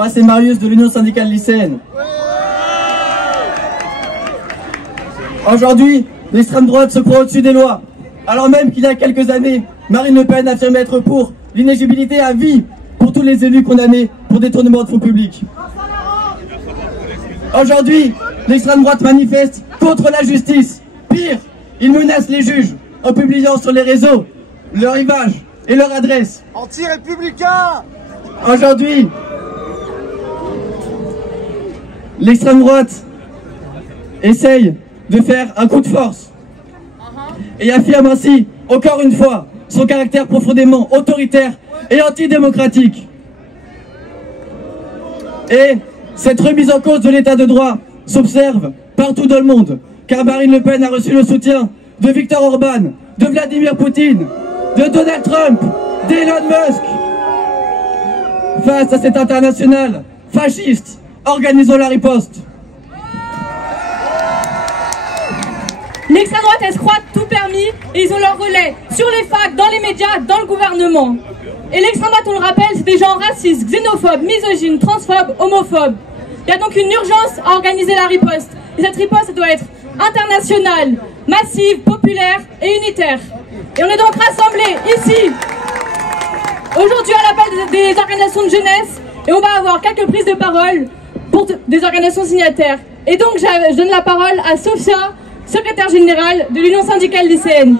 Moi, c'est Marius de l'Union syndicale lycéenne. Aujourd'hui, l'extrême droite se croit au-dessus des lois, alors même qu'il y a quelques années, Marine Le Pen affirmait être pour l'inéligibilité à vie pour tous les élus condamnés pour détournement de fonds publics. Aujourd'hui, l'extrême droite manifeste contre la justice. Pire, ils menacent les juges en publiant sur les réseaux leur image et leur adresse. Anti-républicain! Aujourd'hui, l'extrême droite essaye de faire un coup de force et affirme ainsi, encore une fois, son caractère profondément autoritaire et antidémocratique. Et cette remise en cause de l'état de droit s'observe partout dans le monde, car Marine Le Pen a reçu le soutien de Viktor Orban, de Vladimir Poutine, de Donald Trump, d'Elon Musk. Face à cette internationale fasciste, organisons la riposte. L'extrême droite, elle se croit tout permis et ils ont leur relais sur les facs, dans les médias, dans le gouvernement. Et l'extrême droite, on le rappelle, c'est des gens racistes, xénophobes, misogynes, transphobes, homophobes. Il y a donc une urgence à organiser la riposte. Et cette riposte, elle doit être internationale, massive, populaire et unitaire. Et on est donc rassemblés ici, aujourd'hui à l'appel des organisations de jeunesse, et on va avoir quelques prises de parole pour des organisations signataires. Et donc je donne la parole à Sophia, secrétaire générale de l'Union syndicale lycéenne.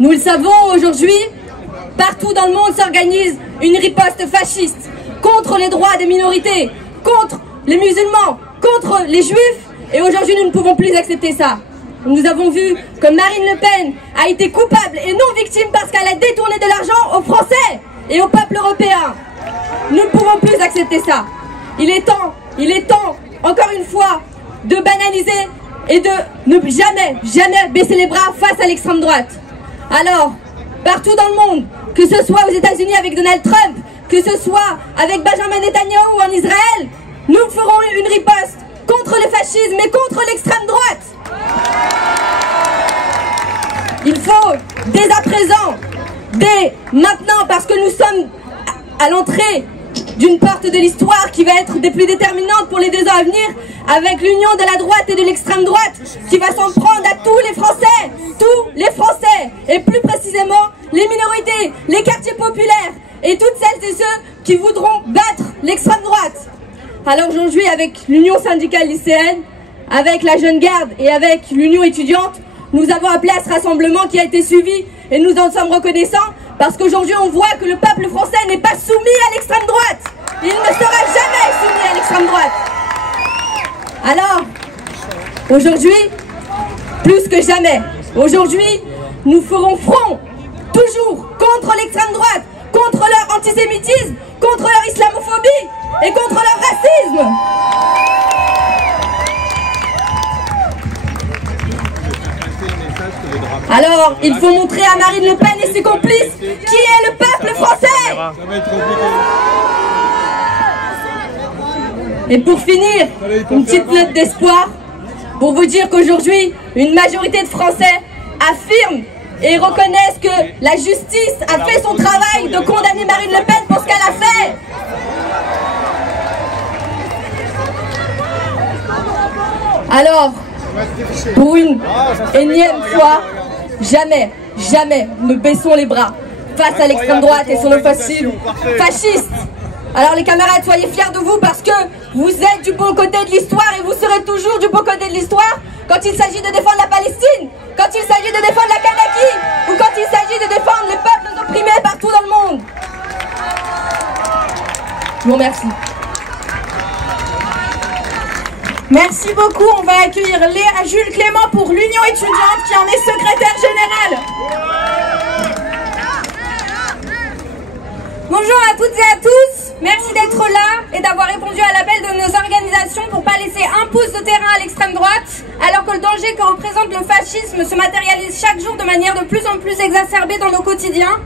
Nous le savons, aujourd'hui, partout dans le monde s'organise une riposte fasciste contre les droits des minorités, contre les musulmans, contre les juifs, et aujourd'hui nous ne pouvons plus accepter ça. Nous avons vu que Marine Le Pen a été coupable et non victime parce qu'elle a détourné de l'argent aux Français et au peuple européen. Nous ne pouvons plus accepter ça. Il est temps, encore une fois, de banaliser et de ne jamais baisser les bras face à l'extrême droite. Alors, partout dans le monde, que ce soit aux États-Unis avec Donald Trump, que ce soit avec Benjamin Netanyahou en Israël, nous ferons une riposte contre le fascisme et contre l'extrême droite. Il faut, dès à présent, dès maintenant, parce que nous sommes à l'entrée d'une porte de l'histoire qui va être des plus déterminantes pour les 2 ans à venir, avec l'union de la droite et de l'extrême droite, qui va s'en prendre à tous les Français, et plus précisément les minorités, les quartiers populaires, et toutes celles et ceux qui voudront battre l'extrême droite. Alors aujourd'hui, avec l'Union syndicale lycéenne, avec la Jeune Garde et avec l'Union étudiante, nous avons appelé à ce rassemblement qui a été suivi et nous en sommes reconnaissants parce qu'aujourd'hui on voit que le peuple français n'est pas soumis à l'extrême droite. Il ne sera jamais soumis à l'extrême droite. Alors, aujourd'hui, plus que jamais, aujourd'hui, nous ferons front toujours contre l'extrême droite, contre leur antisémitisme, contre leur islamophobie et contre leur racisme. Alors, il faut montrer à Marine Le Pen et ses complices qui est le peuple français. Et pour finir, une petite note d'espoir pour vous dire qu'aujourd'hui, une majorité de Français affirment et reconnaissent que la justice a fait son travail de condamner Marine Le Pen pour ce qu'elle a fait. Alors, pour une énième fois, jamais ne baissons les bras face à l'extrême droite et son offensive fasciste. Alors les camarades, soyez fiers de vous parce que vous êtes du bon côté de l'histoire et vous serez toujours du bon côté de l'histoire quand il s'agit de défendre la Palestine, quand il s'agit de défendre la Kanaki ou quand il s'agit de défendre les peuples opprimés partout dans le monde. Je vous remercie. Merci beaucoup. On va accueillir Jules Clément pour l'Union étudiante qui en est secrétaire générale. Bonjour à toutes et à tous, merci d'être là et d'avoir répondu à l'appel de nos organisations pour ne pas laisser un pouce de terrain à l'extrême droite, alors que le danger que représente le fascisme se matérialise chaque jour de manière de plus en plus exacerbée dans nos quotidiens.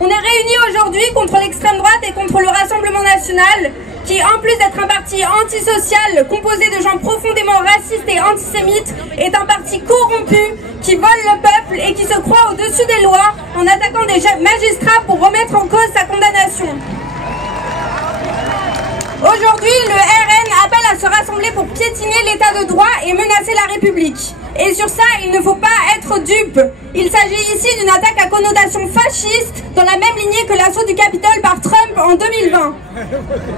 On est réunis aujourd'hui contre l'extrême droite et contre le Rassemblement national, qui, en plus d'être un parti antisocial composé de gens profondément racistes et antisémites, est un parti corrompu qui vole le peuple et qui se croit au-dessus des lois en attaquant des magistrats pour remettre en cause sa condamnation. Aujourd'hui, le RN appelle à se rassembler pour piétiner l'état de droit et menacer la République. Et sur ça, il ne faut pas être dupe. Il s'agit ici d'une attaque à connotation fasciste, dans la même lignée que l'assaut du Capitole par Trump en 2020.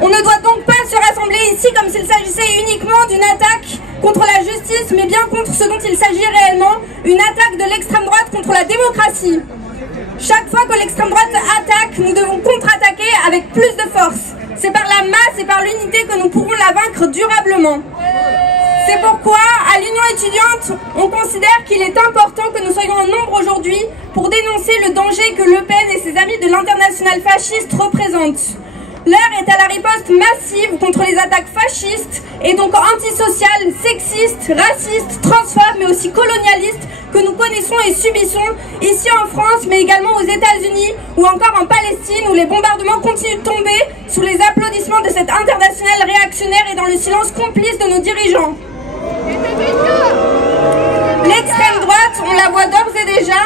On ne doit donc pas se rassembler ici comme s'il s'agissait uniquement d'une attaque contre la justice, mais bien contre ce dont il s'agit réellement, une attaque de l'extrême droite contre la démocratie. Chaque fois que l'extrême droite attaque, nous devons contre-attaquer avec plus de force. C'est par la masse et par l'unité que nous pourrons la vaincre durablement. C'est pourquoi, à l'Union étudiante, on considère qu'il est important que nous soyons en nombre aujourd'hui pour dénoncer le danger que Le Pen et ses amis de l'internationale fasciste représentent. L'heure est à la riposte massive contre les attaques fascistes et donc antisociales, sexistes, racistes, transphobes, mais aussi colonialistes que nous connaissons et subissons ici en France, mais également aux États-Unis ou encore en Palestine où les bombardements continuent de tomber sous les applaudissements de cette internationale réactionnaire et dans le silence complice de nos dirigeants. L'extrême droite, on la voit d'ores et déjà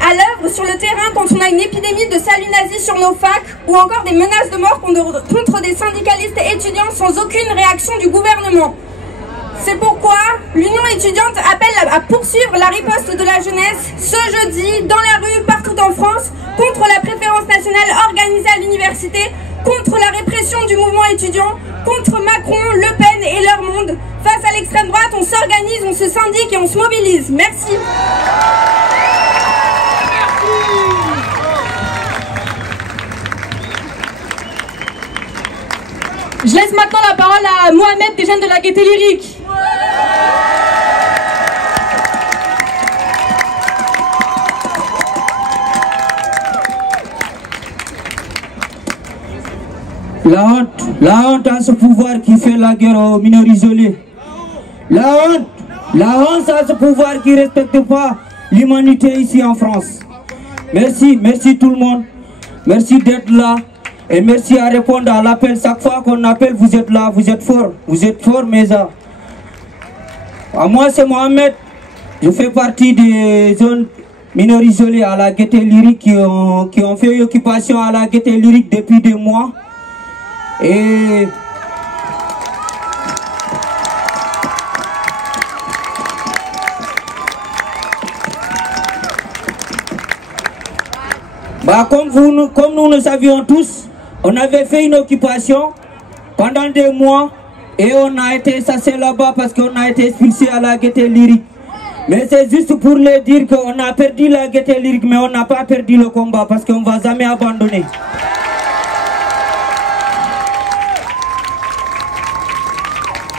à l'œuvre sur le terrain quand on a une épidémie de salut nazi sur nos facs ou encore des menaces de mort contre des syndicalistes étudiants sans aucune réaction du gouvernement. C'est pourquoi l'Union étudiante appelle à poursuivre la riposte de la jeunesse ce jeudi dans la rue partout en France contre la préférence nationale organisée à l'université, contre la répression du mouvement étudiant, contre Macron, Le Pen et leur monde. Face à l'extrême droite, on s'organise, on se syndique et on se mobilise. Merci. Je laisse maintenant la parole à Mohamed des Jeunes de la Gaîté Lyrique. La honte à ce pouvoir qui fait la guerre aux mineurs isolés. La honte à ce pouvoir qui ne respecte pas l'humanité ici en France. Merci tout le monde. Merci d'être là. Et merci à répondre à l'appel. Chaque fois qu'on appelle, vous êtes là, vous êtes fort, mes gars. Moi, c'est Mohamed. Je fais partie des zones mineurs isolées à la Gaîté Lyrique qui ont fait une occupation à la Gaîté Lyrique depuis des mois. Et comme nous le savions tous, on avait fait une occupation pendant des mois et on a été chassé là-bas parce qu'on a été expulsé à la Gaîté Lyrique. Mais c'est juste pour leur dire qu'on a perdu la Gaîté Lyrique, mais on n'a pas perdu le combat parce qu'on ne va jamais abandonner.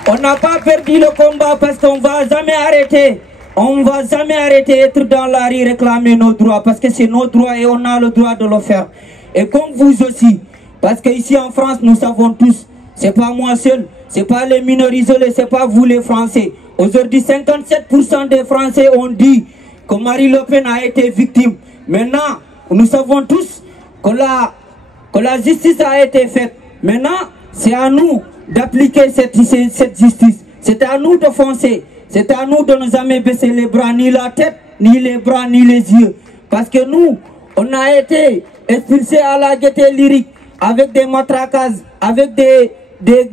On n'a pas perdu le combat parce qu'on ne va jamais arrêter. On ne va jamais arrêter d'être dans la rue réclamer nos droits parce que c'est nos droits et on a le droit de le faire. Et comme vous aussi, parce qu'ici en France, nous savons tous, c'est pas moi seul, c'est pas les mineurs isolés, c'est pas vous les Français. Aujourd'hui, 57% des Français ont dit que Marine Le Pen a été victime. Maintenant, nous savons tous que la justice a été faite. Maintenant, c'est à nous d'appliquer cette justice. C'est à nous de foncer. C'est à nous de ne jamais baisser les bras, ni la tête, ni les bras, ni les yeux. Parce que nous, on a été expulsés à la Gaîté Lyrique avec des matraquages, avec des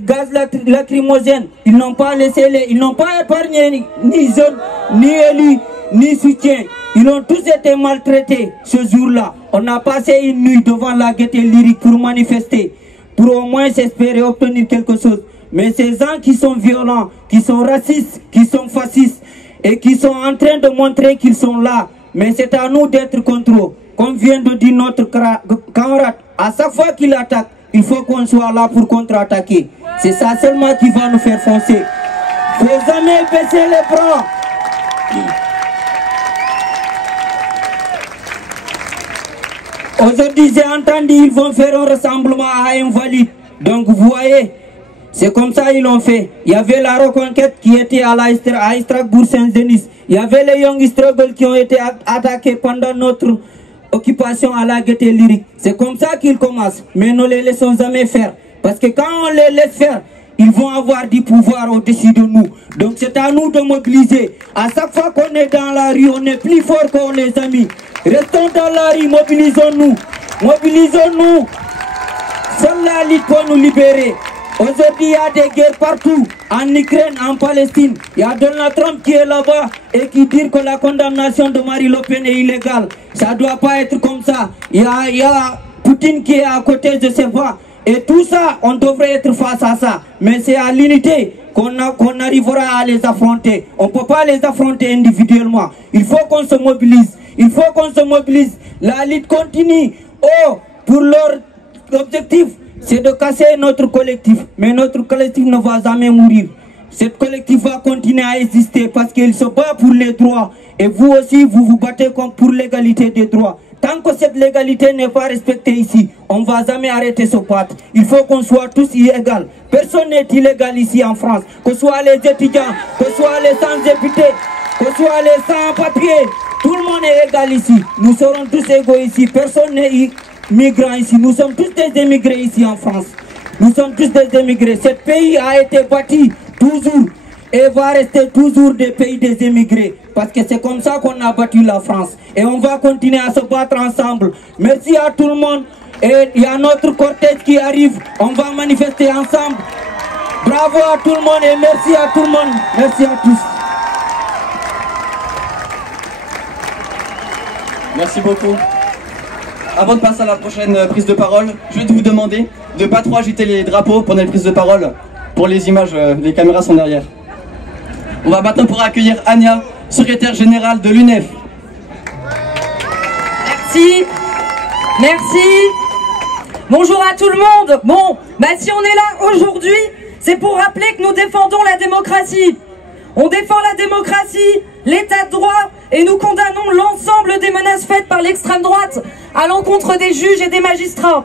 gaz lacrymogènes. Ils n'ont pas ils n'ont pas épargné ni jeunes, ni élus, ni soutien. Ils ont tous été maltraités ce jour-là. On a passé une nuit devant la Gaîté Lyrique pour manifester, pour au moins espérer obtenir quelque chose. Mais ces gens qui sont violents, qui sont racistes, qui sont fascistes et qui sont en train de montrer qu'ils sont là. Mais c'est à nous d'être contre eux. Comme vient de dire notre camarade, à chaque fois qu'il attaque, il faut qu'on soit là pour contre-attaquer. C'est ça seulement qui va nous faire foncer. Il ne faut jamais baisser les bras. Aujourd'hui, j'ai entendu qu'ils vont faire un rassemblement à Invalide. Donc, vous voyez, c'est comme ça qu'ils l'ont fait. Il y avait la Reconquête qui était à Strasbourg-Saint-Denis. Il y avait les Young Struggle qui ont été attaqués pendant notre occupation à la Gaîté Lyrique. C'est comme ça qu'ils commencent. Mais ne les laissons jamais faire. Parce que quand on les laisse faire, ils vont avoir du pouvoir au-dessus de nous. Donc c'est à nous de mobiliser. À chaque fois qu'on est dans la rue, on est plus fort que les amis. Restons dans la rue, mobilisons-nous. Mobilisons-nous. Seule la lutte pour nous libérer. Aujourd'hui, il y a des guerres partout, en Ukraine, en Palestine. Il y a Donald Trump qui est là-bas et qui dit que la condamnation de Marine Le Pen est illégale. Ça ne doit pas être comme ça. Il y a Poutine qui est à côté, je ne sais pas. Et tout ça, on devrait être face à ça. Mais c'est à l'unité qu'on arrivera à les affronter. On ne peut pas les affronter individuellement. Il faut qu'on se mobilise. Il faut qu'on se mobilise. La lutte continue. Oh, pour leur objectif, c'est de casser notre collectif. Mais notre collectif ne va jamais mourir. Ce collectif va continuer à exister parce qu'il se bat pour les droits. Et vous aussi, vous vous battez pour l'égalité des droits. Tant que cette légalité n'est pas respectée ici, on ne va jamais arrêter ce battre. Il faut qu'on soit tous égaux. Personne n'est illégal ici en France. Que ce soit les étudiants, que ce soit les sans-députés, que ce soit les sans-papiers. Tout le monde est égal ici. Nous serons tous égaux ici. Personne n'est migrant ici. Nous sommes tous des émigrés ici en France. Nous sommes tous des émigrés. Ce pays a été bâti toujours et va rester toujours des pays des émigrés. Parce que c'est comme ça qu'on a bâti la France. Et on va continuer à se battre ensemble. Merci à tout le monde. Et il y a notre cortège qui arrive. On va manifester ensemble. Bravo à tout le monde et merci à tout le monde. Merci à tous. Merci beaucoup. Avant de passer à la prochaine prise de parole, je vais vous demander de ne pas trop agiter les drapeaux pendant les prises de parole. Pour les images, les caméras sont derrière. On va maintenant pour accueillir Ania, secrétaire générale de l'UNEF. Merci. Merci. Bonjour à tout le monde. Bon, si on est là aujourd'hui, c'est pour rappeler que nous défendons la démocratie. On défend la démocratie, l'état de droit, et nous condamnons l'ensemble des menaces faites par l'extrême droite à l'encontre des juges et des magistrats.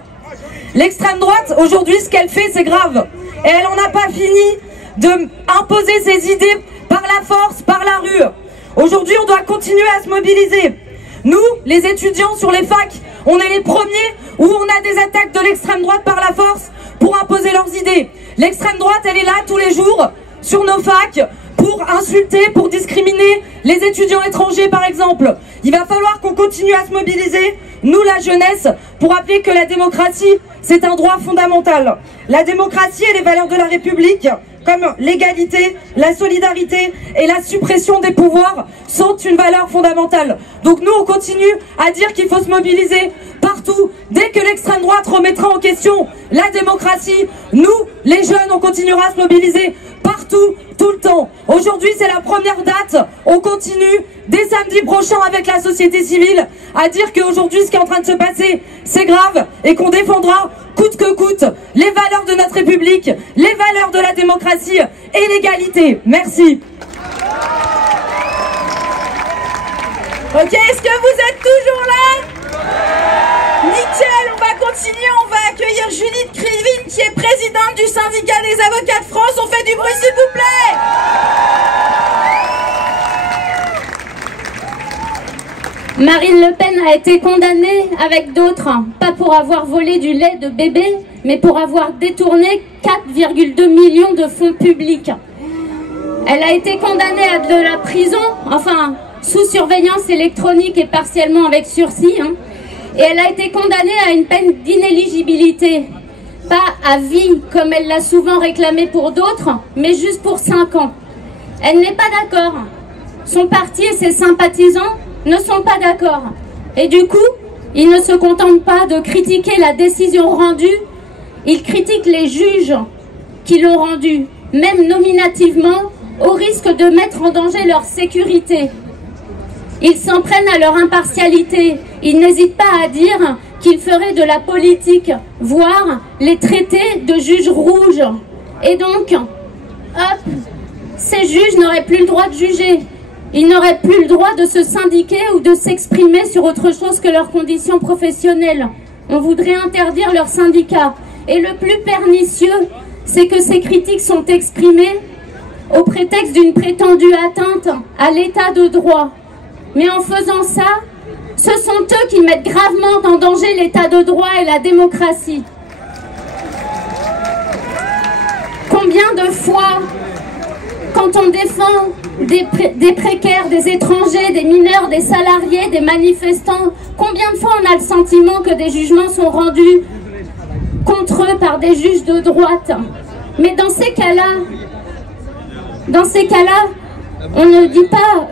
L'extrême droite, aujourd'hui, ce qu'elle fait, c'est grave. Et elle n'en a pas fini d'imposer ses idées par la force, par la rue. Aujourd'hui, on doit continuer à se mobiliser. Nous, les étudiants sur les facs, on est les premiers où on a des attaques de l'extrême droite par la force pour imposer leurs idées. L'extrême droite, elle est là tous les jours sur nos facs pour insulter, pour discriminer les étudiants étrangers par exemple. Il va falloir qu'on continue à se mobiliser, nous la jeunesse, pour rappeler que la démocratie, c'est un droit fondamental. La démocratie et les valeurs de la République, comme l'égalité, la solidarité et la suppression des pouvoirs, sont une valeur fondamentale. Donc nous, on continue à dire qu'il faut se mobiliser partout. Dès que l'extrême droite remettra en question la démocratie, nous, les jeunes, on continuera à se mobiliser partout, tout le temps. Aujourd'hui, c'est la première date. On continue dès samedi prochain avec la société civile à dire qu'aujourd'hui, ce qui est en train de se passer, c'est grave et qu'on défendra coûte que coûte les valeurs de notre République, les valeurs de la démocratie et l'égalité. Merci. Ok, est-ce que vous êtes toujours là? Nickel, on va continuer, on va accueillir Judith Krivine qui est présidente du syndicat des avocats de France. On fait du bruit s'il vous plaît. Marine Le Pen a été condamnée avec d'autres, pas pour avoir volé du lait de bébé, mais pour avoir détourné 4,2 millions de fonds publics. Elle a été condamnée à de la prison, enfin sous surveillance électronique et partiellement avec sursis, et elle a été condamnée à une peine d'inéligibilité, pas à vie comme elle l'a souvent réclamé pour d'autres, mais juste pour 5 ans. Elle n'est pas d'accord. Son parti et ses sympathisants ne sont pas d'accord. Et du coup, ils ne se contentent pas de critiquer la décision rendue, ils critiquent les juges qui l'ont rendue, même nominativement, au risque de mettre en danger leur sécurité. Ils s'en prennent à leur impartialité. Ils n'hésitent pas à dire qu'ils feraient de la politique, voire les traiter de juges rouges. Et donc, hop, ces juges n'auraient plus le droit de juger. Ils n'auraient plus le droit de se syndiquer ou de s'exprimer sur autre chose que leurs conditions professionnelles. On voudrait interdire leurs syndicats. Et le plus pernicieux, c'est que ces critiques sont exprimées au prétexte d'une prétendue atteinte à l'état de droit. Mais en faisant ça, ce sont eux qui mettent gravement en danger l'état de droit et la démocratie. Combien de fois, quand on défend des précaires, des étrangers, des mineurs, des salariés, des manifestants, combien de fois on a le sentiment que des jugements sont rendus contre eux par des juges de droite? Mais dans ces cas-là, on ne dit pas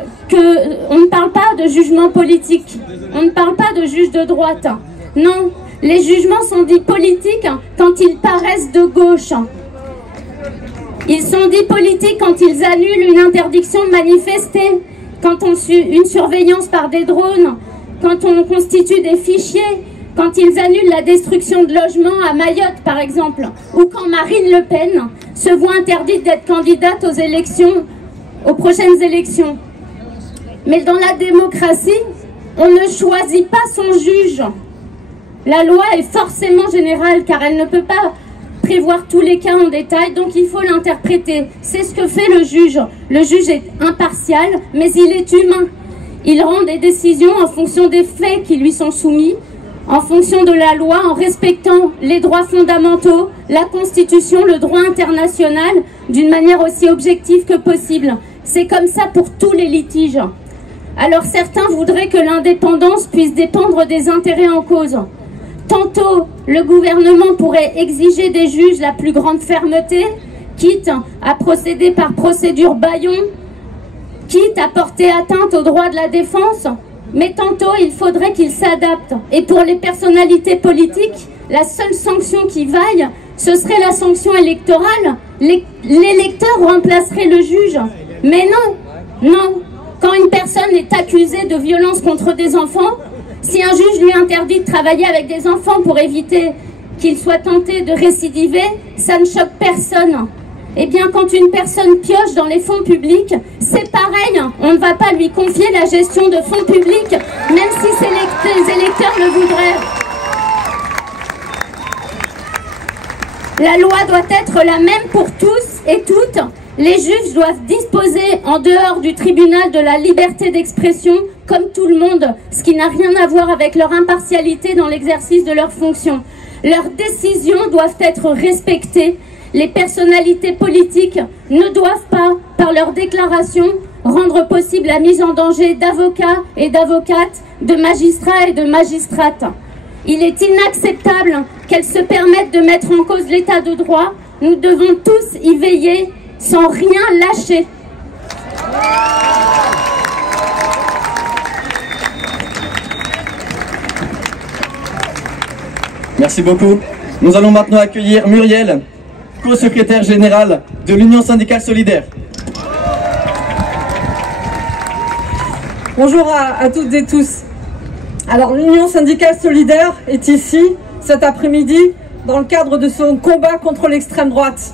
on ne parle pas de jugement politique, on ne parle pas de juges de droite. Non, les jugements sont dits politiques quand ils paraissent de gauche. Ils sont dits politiques quand ils annulent une interdiction de manifester, quand on une surveillance par des drones, quand on constitue des fichiers, quand ils annulent la destruction de logements à Mayotte par exemple, ou quand Marine Le Pen se voit interdite d'être candidate aux prochaines élections. Mais dans la démocratie, on ne choisit pas son juge. La loi est forcément générale car elle ne peut pas prévoir tous les cas en détail, donc il faut l'interpréter. C'est ce que fait le juge. Le juge est impartial, mais il est humain. Il rend des décisions en fonction des faits qui lui sont soumis, en fonction de la loi, en respectant les droits fondamentaux, la Constitution, le droit international, d'une manière aussi objective que possible. C'est comme ça pour tous les litiges. Alors certains voudraient que l'indépendance puisse dépendre des intérêts en cause. Tantôt, le gouvernement pourrait exiger des juges la plus grande fermeté, quitte à procéder par procédure bâillon, quitte à porter atteinte aux droits de la défense, mais tantôt il faudrait qu'ils s'adaptent. Et pour les personnalités politiques, la seule sanction qui vaille, ce serait la sanction électorale. L'électeur remplacerait le juge. Mais non, non. Quand une personne est accusée de violence contre des enfants, si un juge lui interdit de travailler avec des enfants pour éviter qu'il soit tenté de récidiver, ça ne choque personne. Eh bien, quand une personne pioche dans les fonds publics, c'est pareil. On ne va pas lui confier la gestion de fonds publics, même si ses électeurs le voudraient. La loi doit être la même pour tous et toutes. Les juges doivent disposer en dehors du tribunal de la liberté d'expression comme tout le monde, ce qui n'a rien à voir avec leur impartialité dans l'exercice de leurs fonctions. Leurs décisions doivent être respectées. Les personnalités politiques ne doivent pas, par leurs déclarations, rendre possible la mise en danger d'avocats et d'avocates, de magistrats et de magistrates. Il est inacceptable qu'elles se permettent de mettre en cause l'état de droit. Nous devons tous y veiller sans rien lâcher. Merci beaucoup. Nous allons maintenant accueillir Muriel, co-secrétaire générale de l'Union syndicale solidaire. Bonjour à toutes et tous. Alors l'Union syndicale solidaire est ici cet après-midi dans le cadre de son combat contre l'extrême droite.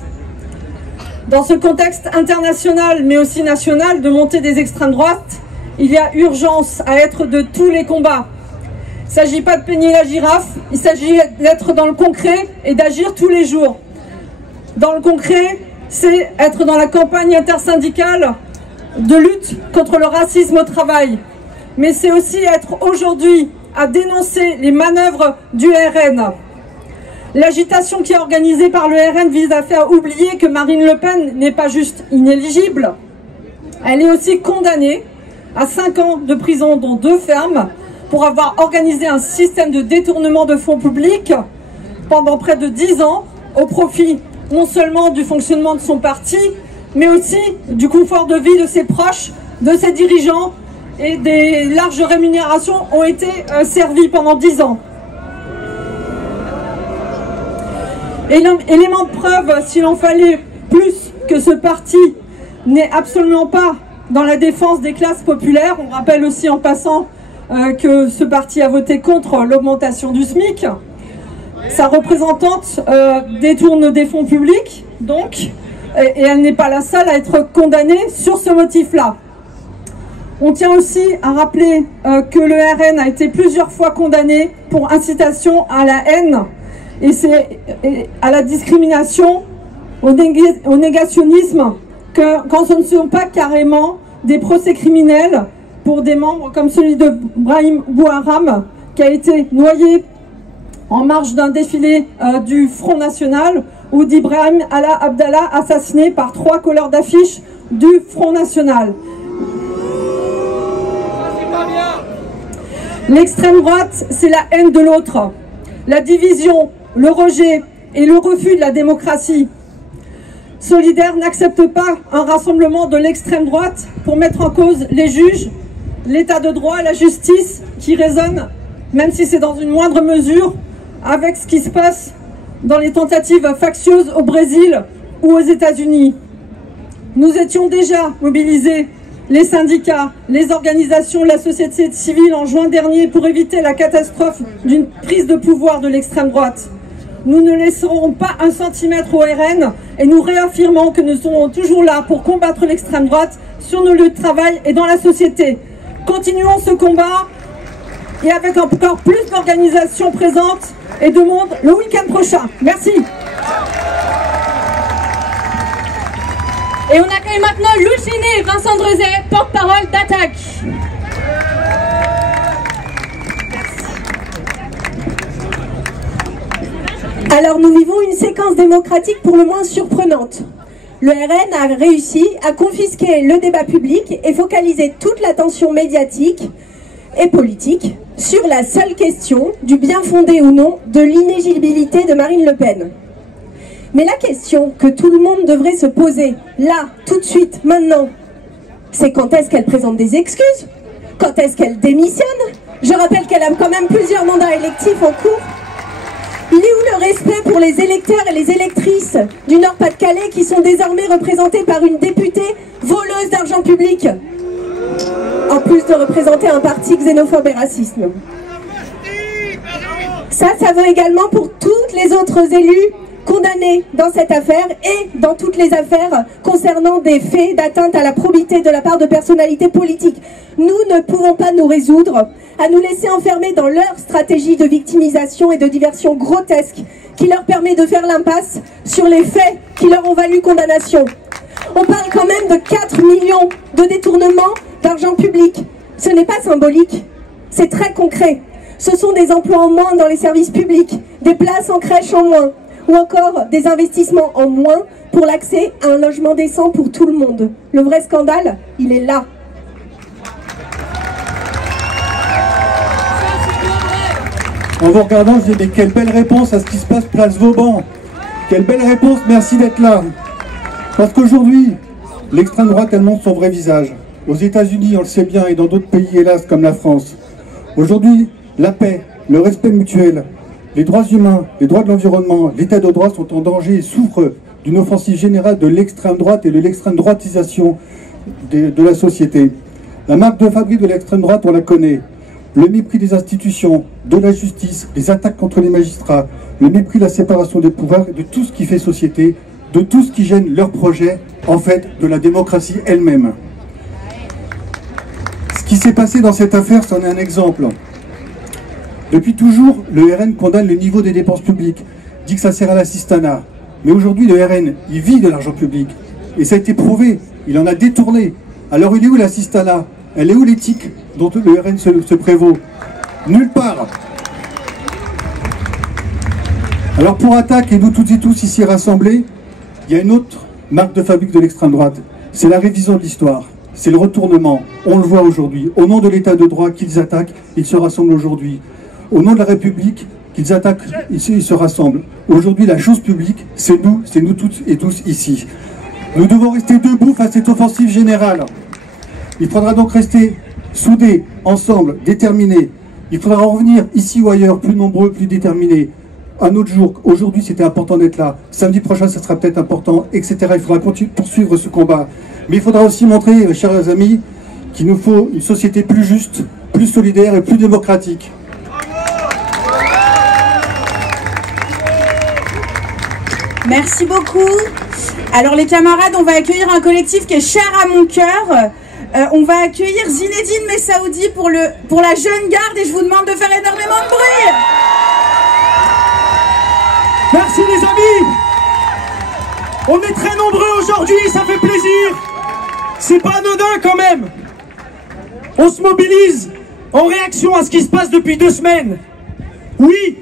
Dans ce contexte international mais aussi national de montée des extrêmes droites, il y a urgence à être de tous les combats. Il ne s'agit pas de peigner la girafe, il s'agit d'être dans le concret et d'agir tous les jours. Dans le concret, c'est être dans la campagne intersyndicale de lutte contre le racisme au travail. Mais c'est aussi être aujourd'hui à dénoncer les manœuvres du RN. L'agitation qui est organisée par le RN vise à faire oublier que Marine Le Pen n'est pas juste inéligible. Elle est aussi condamnée à 5 ans de prison, dont 2 fermes, pour avoir organisé un système de détournement de fonds publics pendant près de 10 ans, au profit non seulement du fonctionnement de son parti, mais aussi du confort de vie de ses proches, de ses dirigeants, et des larges rémunérations ont été servies pendant 10 ans. Élément de preuve, s'il en fallait plus, que ce parti n'est absolument pas dans la défense des classes populaires. On rappelle aussi en passant que ce parti a voté contre l'augmentation du SMIC. Sa représentante détourne des fonds publics, donc, et elle n'est pas la seule à être condamnée sur ce motif-là. On tient aussi à rappeler que le RN a été plusieurs fois condamné pour incitation à la haine et à la discrimination, au négationnisme, quand ce ne sont pas carrément des procès criminels pour des membres comme celui de Brahim Bouharam, qui a été noyé en marge d'un défilé du Front National, ou d'Ibrahim Allah Abdallah, assassiné par 3 colleurs d'affiches du Front National. L'extrême droite, c'est la haine de l'autre, la division, le rejet et le refus de la démocratie. Solidaire n'accepte pas un rassemblement de l'extrême droite pour mettre en cause les juges, l'état de droit, la justice, qui résonne, même si c'est dans une moindre mesure, avec ce qui se passe dans les tentatives factieuses au Brésil ou aux États-Unis. Nous étions déjà mobilisés, les syndicats, les organisations de la société civile en juin dernier pour éviter la catastrophe d'une prise de pouvoir de l'extrême droite. Nous ne laisserons pas un centimètre au RN et nous réaffirmons que nous serons toujours là pour combattre l'extrême droite sur nos lieux de travail et dans la société. Continuons ce combat et avec encore plus d'organisations présentes et de monde le week-end prochain. Merci. Et on accueille maintenant Louchine et Vincent Drezet, porte-parole d'Attaque. Alors nous vivons une séquence démocratique pour le moins surprenante. Le RN a réussi à confisquer le débat public et focaliser toute l'attention médiatique et politique sur la seule question du bien fondé ou non de l'inéligibilité de Marine Le Pen. Mais la question que tout le monde devrait se poser, là, tout de suite, maintenant, c'est quand est-ce qu'elle présente des excuses? Quand est-ce qu'elle démissionne? Je rappelle qu'elle a quand même plusieurs mandats électifs en cours. Il est où le respect pour les électeurs et les électrices du Nord-Pas-de-Calais qui sont désormais représentés par une députée voleuse d'argent public, en plus de représenter un parti xénophobe et raciste? Ça vaut également pour toutes les autres élus condamnés dans cette affaire et dans toutes les affaires concernant des faits d'atteinte à la probité de la part de personnalités politiques. Nous ne pouvons pas nous résoudre à nous laisser enfermer dans leur stratégie de victimisation et de diversion grotesque qui leur permet de faire l'impasse sur les faits qui leur ont valu condamnation. On parle quand même de 4 millions de détournements d'argent public. Ce n'est pas symbolique, c'est très concret. Ce sont des emplois en moins dans les services publics, des places en crèche en moins, ou encore des investissements en moins pour l'accès à un logement décent pour tout le monde. Le vrai scandale, il est là. En vous regardant, je dis mais quelle belle réponse à ce qui se passe place Vauban. Quelle belle réponse, merci d'être là. Parce qu'aujourd'hui, l'extrême droite, elle montre son vrai visage. Aux États-Unis, on le sait bien, et dans d'autres pays, hélas, comme la France. Aujourd'hui, la paix, le respect mutuel, les droits humains, les droits de l'environnement, l'état de droit sont en danger et souffrent d'une offensive générale de l'extrême droite et de l'extrême droitisation de la société. La marque de fabrique de l'extrême droite, on la connaît. Le mépris des institutions, de la justice, les attaques contre les magistrats, le mépris de la séparation des pouvoirs, de tout ce qui fait société, de tout ce qui gêne leur projet, en fait, de la démocratie elle-même. Ce qui s'est passé dans cette affaire, c'en est un exemple. Depuis toujours, le RN condamne le niveau des dépenses publiques, dit que ça sert à l'assistanat. Mais aujourd'hui, le RN, il vit de l'argent public. Et ça a été prouvé, il en a détourné. Alors il est où l'assistanat? Elle est où l'éthique dont le RN se prévaut? Nulle part. Alors pour Attaque, et nous toutes et tous ici rassemblés, il y a une autre marque de fabrique de l'extrême droite. C'est la révision de l'histoire. C'est le retournement. On le voit aujourd'hui. Au nom de l'état de droit qu'ils attaquent, ils se rassemblent aujourd'hui. Au nom de la République qu'ils attaquent, ils se rassemblent. Aujourd'hui, la chose publique, c'est nous toutes et tous ici. Nous devons rester debout face à cette offensive générale. Il faudra donc rester soudés, ensemble, déterminés. Il faudra en revenir ici ou ailleurs, plus nombreux, plus déterminés. Un autre jour, aujourd'hui c'était important d'être là. Samedi prochain, ça sera peut-être important, etc. Il faudra poursuivre ce combat. Mais il faudra aussi montrer, chers amis, qu'il nous faut une société plus juste, plus solidaire et plus démocratique. Merci beaucoup. Alors les camarades, on va accueillir un collectif qui est cher à mon cœur. On va accueillir Zinedine Messaoudi pour la jeune garde et je vous demande de faire énormément de bruit. Merci les amis. On est très nombreux aujourd'hui, ça fait plaisir. C'est pas anodin quand même. On se mobilise en réaction à ce qui se passe depuis 2 semaines. Oui,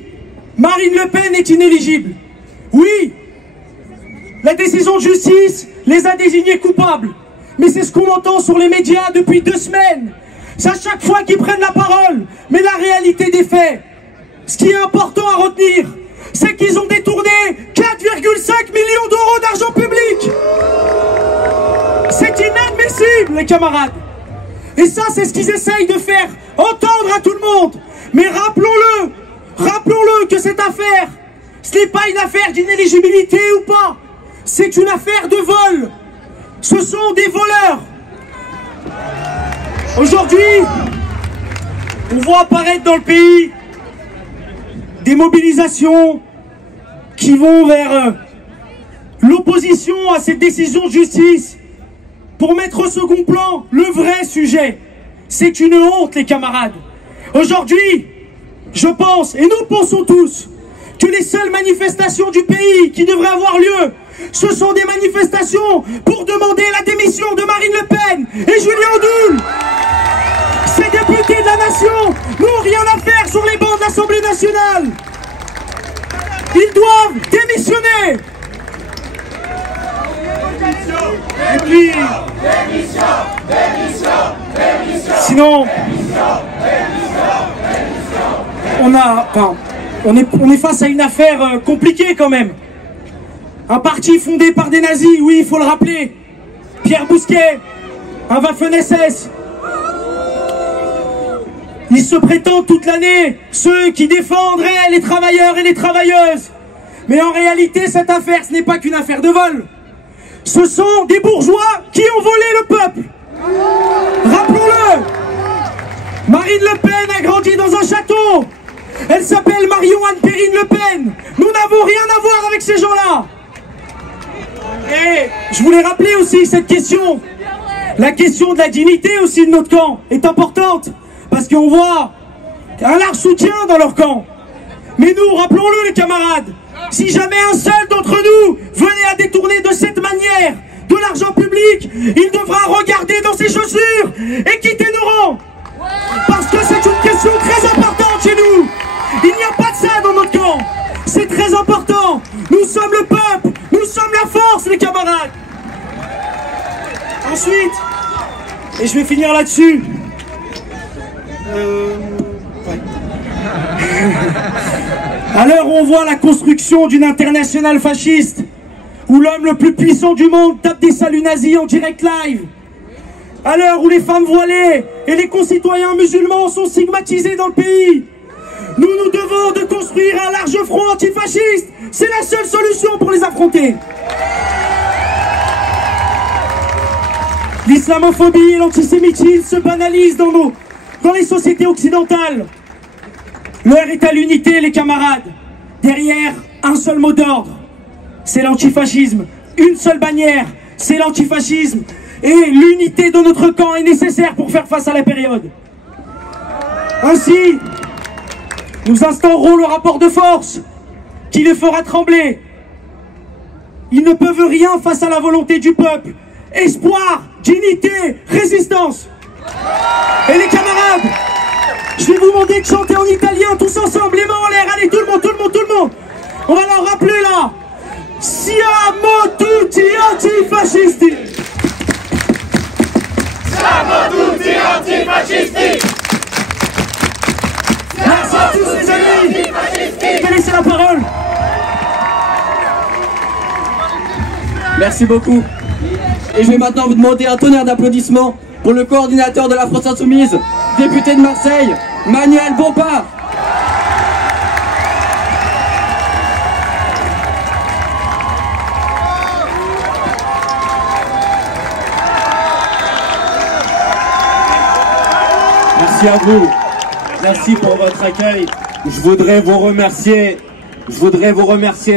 Marine Le Pen est inéligible. Oui, la décision de justice les a désignés coupables. Mais c'est ce qu'on entend sur les médias depuis 2 semaines. C'est à chaque fois qu'ils prennent la parole. Mais la réalité des faits, ce qui est important à retenir, c'est qu'ils ont détourné 4,5 millions d'euros d'argent public. C'est inadmissible, les camarades. Et ça, c'est ce qu'ils essayent de faire entendre à tout le monde. Mais rappelons-le que cette affaire, ce n'est pas une affaire d'inéligibilité ou pas. C'est une affaire de vol. Ce sont des voleurs. Aujourd'hui, on voit apparaître dans le pays des mobilisations qui vont vers l'opposition à cette décision de justice pour mettre au second plan le vrai sujet. C'est une honte, les camarades. Aujourd'hui, je pense, et nous pensons tous, que les seules manifestations du pays qui devraient avoir lieu, ce sont des manifestations pour demander la démission de Marine Le Pen et Julien Audoul. Ces députés de la nation n'ont rien à faire sur les bancs de l'Assemblée nationale. Ils doivent démissionner. Et puis, sinon, on est face à une affaire compliquée quand même. Un parti fondé par des nazis, oui, il faut le rappeler. Pierre Bousquet, un Waffen-SS. Ils se prétendent toute l'année, ceux qui défendraient les travailleurs et les travailleuses. Mais en réalité, cette affaire, ce n'est pas qu'une affaire de vol. Ce sont des bourgeois qui ont volé le peuple. Rappelons-le. Marine Le Pen a grandi dans un château. Elle s'appelle Marion Anne-Perrine Le Pen. Nous n'avons rien à voir avec ces gens-là. Et je voulais rappeler aussi cette question. La question de la dignité aussi de notre camp est importante. Parce qu'on voit un large soutien dans leur camp. Mais nous, rappelons-le les camarades, si jamais un seul d'entre nous venait à détourner de cette manière de l'argent public, il devra regarder dans ses chaussures et quitter nos rangs. Parce que c'est une question très importante chez nous. Il n'y a pas de ça dans notre camp. C'est très important. Nous sommes le peuple. Nous sommes la force, les camarades. Ensuite, et je vais finir là-dessus. À l'heure où on voit la construction d'une internationale fasciste, où l'homme le plus puissant du monde tape des saluts nazis en direct live, à l'heure où les femmes voilées et les concitoyens musulmans sont stigmatisés dans le pays, nous devons de construire un large front antifasciste. C'est la seule solution pour les affronter. L'islamophobie et l'antisémitisme se banalisent dans les sociétés occidentales. L'heure est à l'unité, les camarades. Derrière un seul mot d'ordre, c'est l'antifascisme. Une seule bannière, c'est l'antifascisme. Et l'unité de notre camp est nécessaire pour faire face à la période. Ainsi, nous instaurerons le rapport de force qui les fera trembler. Ils ne peuvent rien face à la volonté du peuple. Espoir, dignité, résistance. Et les camarades, je vais vous demander de chanter en italien tous ensemble, les mains en l'air. Allez, tout le monde, tout le monde, tout le monde. On va leur rappeler là. Siamo tutti antifascisti. Siamo tutti antifascisti. Merci à tous les amis. Je vais laisser la parole. Merci beaucoup. Et je vais maintenant vous demander un tonnerre d'applaudissements pour le coordinateur de la France Insoumise, député de Marseille, Manuel Bompard. Merci à vous. Merci pour votre accueil. Je voudrais vous remercier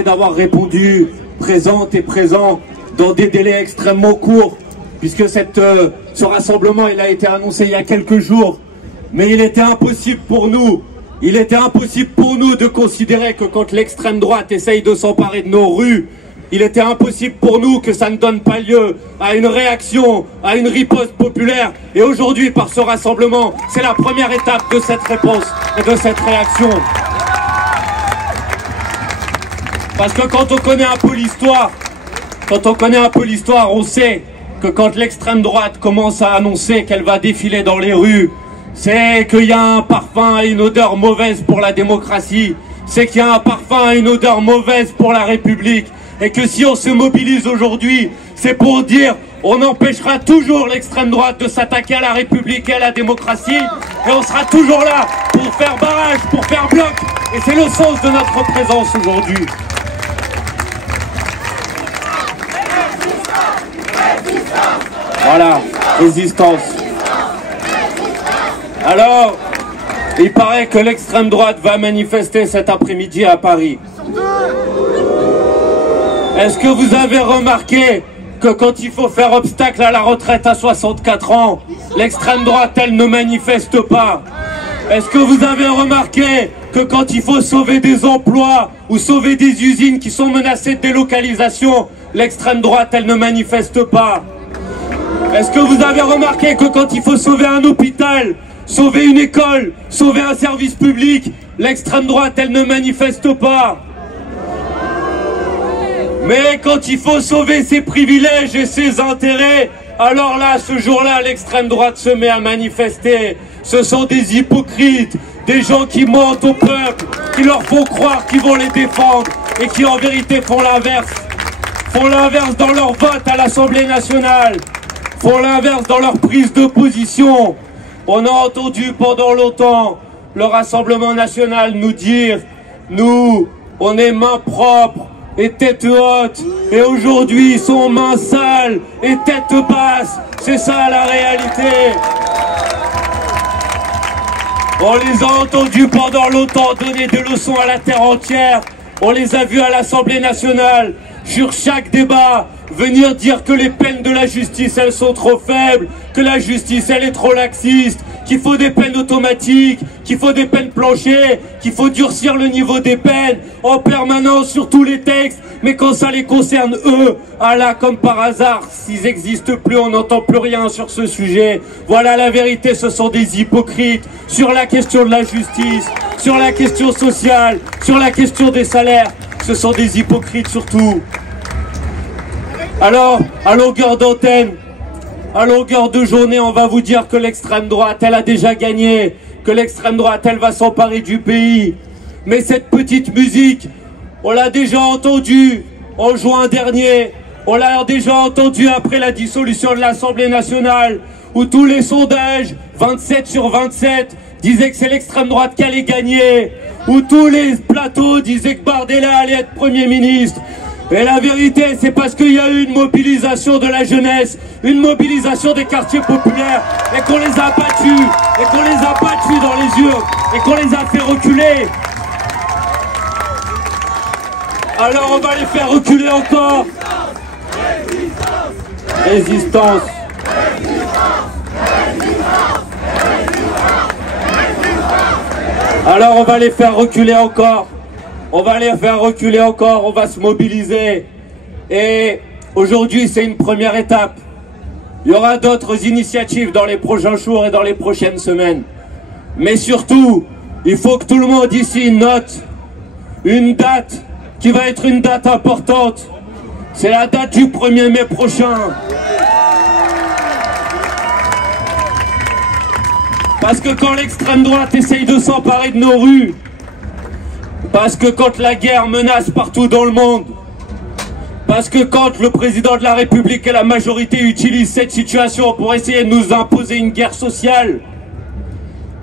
d'avoir répondu présente et présent dans des délais extrêmement courts, puisque ce rassemblement il a été annoncé il y a quelques jours, mais il était impossible pour nous de considérer que quand l'extrême droite essaye de s'emparer de nos rues, il était impossible pour nous que ça ne donne pas lieu à une réaction, à une riposte populaire. Et aujourd'hui, par ce rassemblement, c'est la première étape de cette réponse et de cette réaction. Parce que quand on connaît un peu l'histoire, Quand on connaît un peu l'histoire, on sait que quand l'extrême droite commence à annoncer qu'elle va défiler dans les rues, c'est qu'il y a un parfum et une odeur mauvaise pour la démocratie, c'est qu'il y a un parfum et une odeur mauvaise pour la République, et que si on se mobilise aujourd'hui, c'est pour dire on empêchera toujours l'extrême droite de s'attaquer à la République et à la démocratie, et on sera toujours là pour faire barrage, pour faire bloc, et c'est le sens de notre présence aujourd'hui. Voilà, résistance. Alors, il paraît que l'extrême droite va manifester cet après-midi à Paris. Est-ce que vous avez remarqué que quand il faut faire obstacle à la retraite à 64 ans, l'extrême droite, elle ne manifeste pas? Est-ce que vous avez remarqué que quand il faut sauver des emplois ou sauver des usines qui sont menacées de délocalisation, l'extrême droite, elle ne manifeste pas? Est-ce que vous avez remarqué que quand il faut sauver un hôpital, sauver une école, sauver un service public, l'extrême droite, elle ne manifeste pas? Mais quand il faut sauver ses privilèges et ses intérêts, alors là, ce jour-là, l'extrême droite se met à manifester. Ce sont des hypocrites, des gens qui mentent au peuple, qui leur font croire qu'ils vont les défendre et qui en vérité font l'inverse. Font l'inverse dans leur vote à l'Assemblée nationale, font l'inverse dans leur prise de position. On a entendu pendant longtemps le Rassemblement national nous dire « Nous, on est main propre et tête haute, et aujourd'hui ils sont mains sales et tête basse. » C'est ça la réalité. On les a entendus pendant longtemps donner des leçons à la terre entière. On les a vus à l'Assemblée nationale, sur chaque débat, venir dire que les peines de la justice, elles sont trop faibles, que la justice, elle est trop laxiste, qu'il faut des peines automatiques, qu'il faut des peines planchées, qu'il faut durcir le niveau des peines en permanence sur tous les textes. Mais quand ça les concerne eux, ah là, comme par hasard, s'ils n'existent plus, on n'entend plus rien sur ce sujet. Voilà la vérité, ce sont des hypocrites sur la question de la justice, sur la question sociale, sur la question des salaires. Ce sont des hypocrites surtout. Alors, à longueur d'antenne, à longueur de journée, on va vous dire que l'extrême droite, elle a déjà gagné, que l'extrême droite, elle va s'emparer du pays. Mais cette petite musique, on l'a déjà entendue en juin dernier, on l'a déjà entendue après la dissolution de l'Assemblée nationale, où tous les sondages, 27 sur 27, disaient que c'est l'extrême droite qui allait gagner, où tous les plateaux disaient que Bardella allait être Premier ministre. Et la vérité, c'est parce qu'il y a eu une mobilisation de la jeunesse, une mobilisation des quartiers populaires, et qu'on les a battus, et qu'on les a battus dans les urnes, et qu'on les a fait reculer. Alors on va les faire reculer encore. Résistance. Alors on va les faire reculer encore. On va les faire reculer encore, on va se mobiliser. Et aujourd'hui, c'est une première étape. Il y aura d'autres initiatives dans les prochains jours et dans les prochaines semaines. Mais surtout, il faut que tout le monde ici note une date qui va être une date importante. C'est la date du 1er mai prochain. Parce que quand l'extrême droite essaye de s'emparer de nos rues, parce que quand la guerre menace partout dans le monde, parce que quand le président de la République et la majorité utilisent cette situation pour essayer de nous imposer une guerre sociale,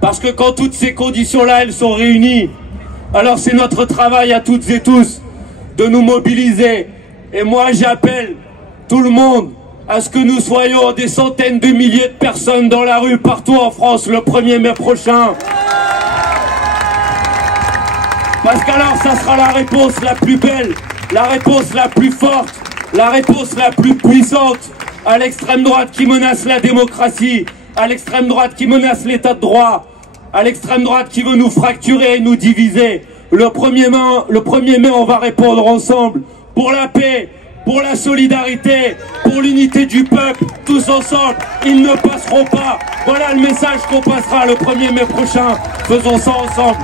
parce que quand toutes ces conditions-là, elles sont réunies, alors c'est notre travail à toutes et tous de nous mobiliser. Et moi, j'appelle tout le monde à ce que nous soyons des centaines de milliers de personnes dans la rue partout en France le 1er mai prochain. Parce qu'alors ça sera la réponse la plus belle, la réponse la plus forte, la réponse la plus puissante à l'extrême droite qui menace la démocratie, à l'extrême droite qui menace l'état de droit, à l'extrême droite qui veut nous fracturer et nous diviser. Le 1er mai, on va répondre ensemble pour la paix, pour la solidarité, pour l'unité du peuple, tous ensemble. Ils ne passeront pas. Voilà le message qu'on passera le 1er mai prochain. Faisons ça ensemble.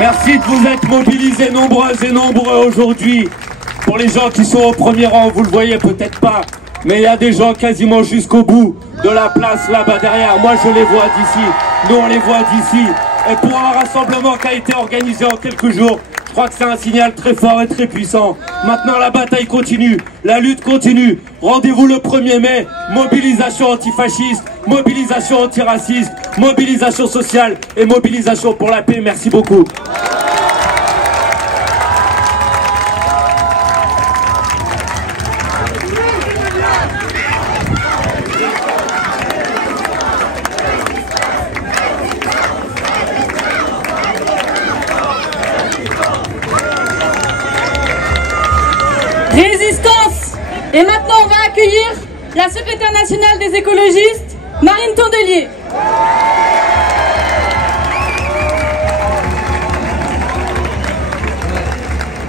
Merci de vous être mobilisés nombreuses et nombreux aujourd'hui. Pour les gens qui sont au premier rang, vous le voyez peut-être pas, mais il y a des gens quasiment jusqu'au bout de la place là-bas derrière. Moi je les vois d'ici, nous on les voit d'ici. Et pour un rassemblement qui a été organisé en quelques jours, je crois que c'est un signal très fort et très puissant. Maintenant la bataille continue, la lutte continue. Rendez-vous le 1er mai, mobilisation antifasciste, mobilisation antiraciste, mobilisation sociale et mobilisation pour la paix. Merci beaucoup. Résistance. Et maintenant, on va accueillir la secrétaire nationale des écologistes, Marine Tondelier.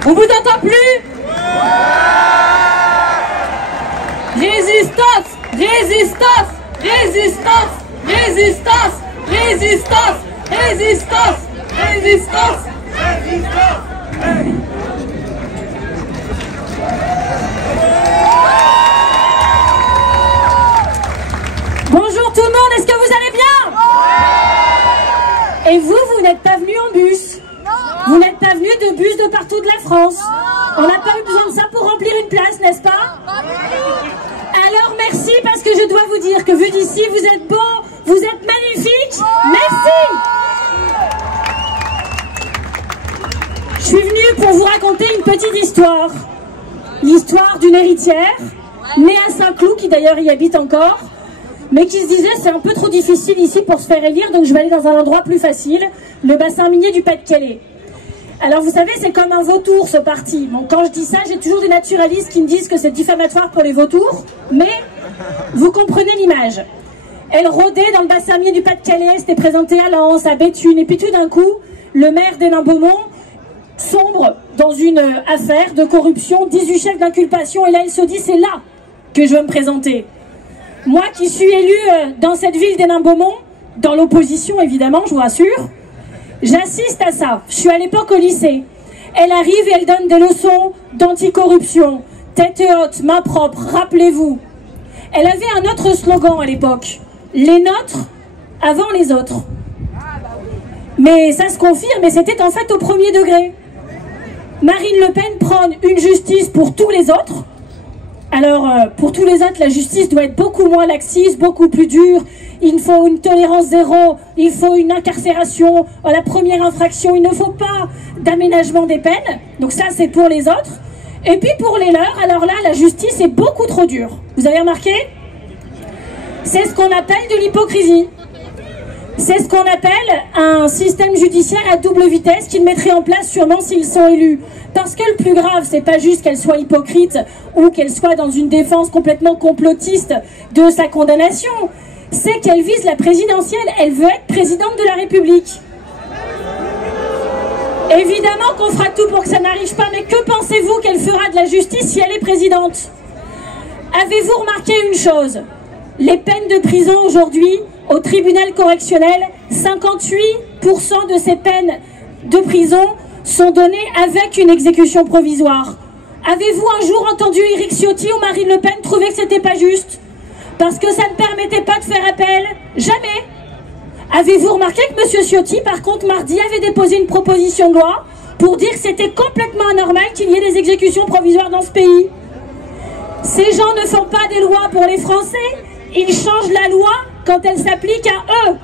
On vous entend plus? Résistance, résistance, résistance, résistance, résistance, résistance, résistance, résistance. Bonjour tout le monde, est-ce que vous allez bien? Et vous n'êtes pas venus en bus. Vous n'êtes pas venus de bus de partout de la France. On n'a pas eu besoin de ça pour remplir une place, n'est-ce pas? Alors merci, parce que je dois vous dire que vu d'ici, vous êtes beaux, vous êtes magnifiques. Merci. Je suis venue pour vous raconter une petite histoire. L'histoire d'une héritière, née à Saint-Cloud, qui d'ailleurs y habite encore, mais qui se disait c'est un peu trop difficile ici pour se faire élire, donc je vais aller dans un endroit plus facile, le bassin minier du Pas-de-Calais. Alors vous savez, c'est comme un vautour ce parti. Bon, quand je dis ça, j'ai toujours des naturalistes qui me disent que c'est diffamatoire pour les vautours, mais vous comprenez l'image. Elle rôdait dans le bassin minier du Pas-de-Calais, elle s'était présentée à Lens, à Béthune, et puis tout d'un coup, le maire d'Hénin-Beaumont sombre dans une affaire de corruption, 18 chefs d'inculpation, et là elle se dit c'est là que je veux me présenter. Moi qui suis élue dans cette ville d'Hénin-Beaumont, dans l'opposition évidemment, je vous rassure, j'assiste à ça. Je suis à l'époque au lycée. Elle arrive et elle donne des leçons d'anticorruption. Tête haute, main propre, rappelez-vous. Elle avait un autre slogan à l'époque. Les nôtres avant les autres. Mais ça se confirme, et c'était en fait au premier degré. Marine Le Pen prône une justice pour tous les autres. Alors, pour tous les autres, la justice doit être beaucoup moins laxiste, beaucoup plus dure. Il faut une tolérance zéro, il faut une incarcération à la première infraction. Il ne faut pas d'aménagement des peines. Donc ça, c'est pour les autres. Et puis pour les leurs, alors là, la justice est beaucoup trop dure. Vous avez remarqué? C'est ce qu'on appelle de l'hypocrisie. C'est ce qu'on appelle un système judiciaire à double vitesse qu'ils mettraient en place sûrement s'ils sont élus. Parce que le plus grave, c'est pas juste qu'elle soit hypocrite ou qu'elle soit dans une défense complètement complotiste de sa condamnation, c'est qu'elle vise la présidentielle. Elle veut être présidente de la République. Évidemment qu'on fera tout pour que ça n'arrive pas, mais que pensez-vous qu'elle fera de la justice si elle est présidente? Avez-vous remarqué une chose? Les peines de prison aujourd'hui, au tribunal correctionnel, 58% de ces peines de prison sont données avec une exécution provisoire. Avez-vous un jour entendu Éric Ciotti ou Marine Le Pen trouver que c'était pas juste? Parce que ça ne permettait pas de faire appel? Jamais. Avez-vous remarqué que M. Ciotti, par contre, mardi, avait déposé une proposition de loi pour dire que c'était complètement anormal qu'il y ait des exécutions provisoires dans ce pays? Ces gens ne font pas des lois pour les Français, ils changent la loi quand elle s'applique à eux.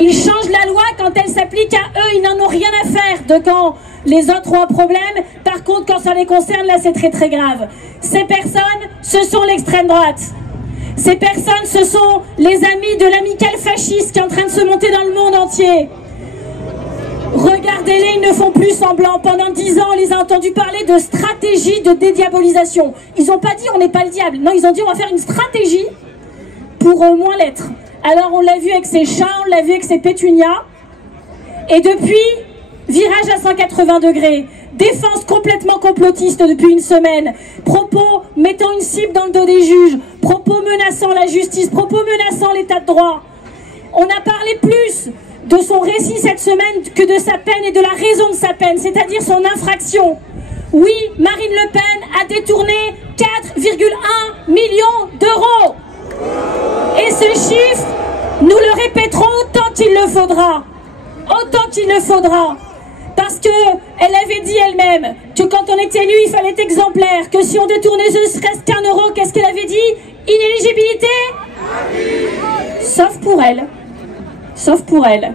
Ils changent la loi quand elle s'applique à eux, ils n'en ont rien à faire de quand les autres ont un problème. Par contre, quand ça les concerne, là c'est très très grave. Ces personnes, ce sont l'extrême droite. Ces personnes, ce sont les amis de l'amicale fasciste qui est en train de se monter dans le monde entier. Regardez-les, ils ne font plus semblant. Pendant 10 ans, on les a entendus parler de stratégie de dédiabolisation. Ils n'ont pas dit on n'est pas le diable. Non, ils ont dit on va faire une stratégie pour au moins l'être. Alors on l'a vu avec ces chats, on l'a vu avec ces pétunias. Et depuis, virage à 180 degrés. Défense complètement complotiste depuis une semaine. Propos mettant une cible dans le dos des juges. Propos menaçant la justice. Propos menaçant l'état de droit. On a parlé plus de son récit cette semaine que de sa peine et de la raison de sa peine, c'est-à-dire son infraction. Oui, Marine Le Pen a détourné 4,1 millions d'euros. Et ce chiffre, nous le répéterons autant qu'il le faudra. Autant qu'il le faudra. Parce qu'elle avait dit elle-même que quand on est élu, il fallait être exemplaire, que si on détournait ne serait-ce qu'un euro, qu'est-ce qu'elle avait dit? Inéligibilité? Sauf pour elle. Sauf pour elle.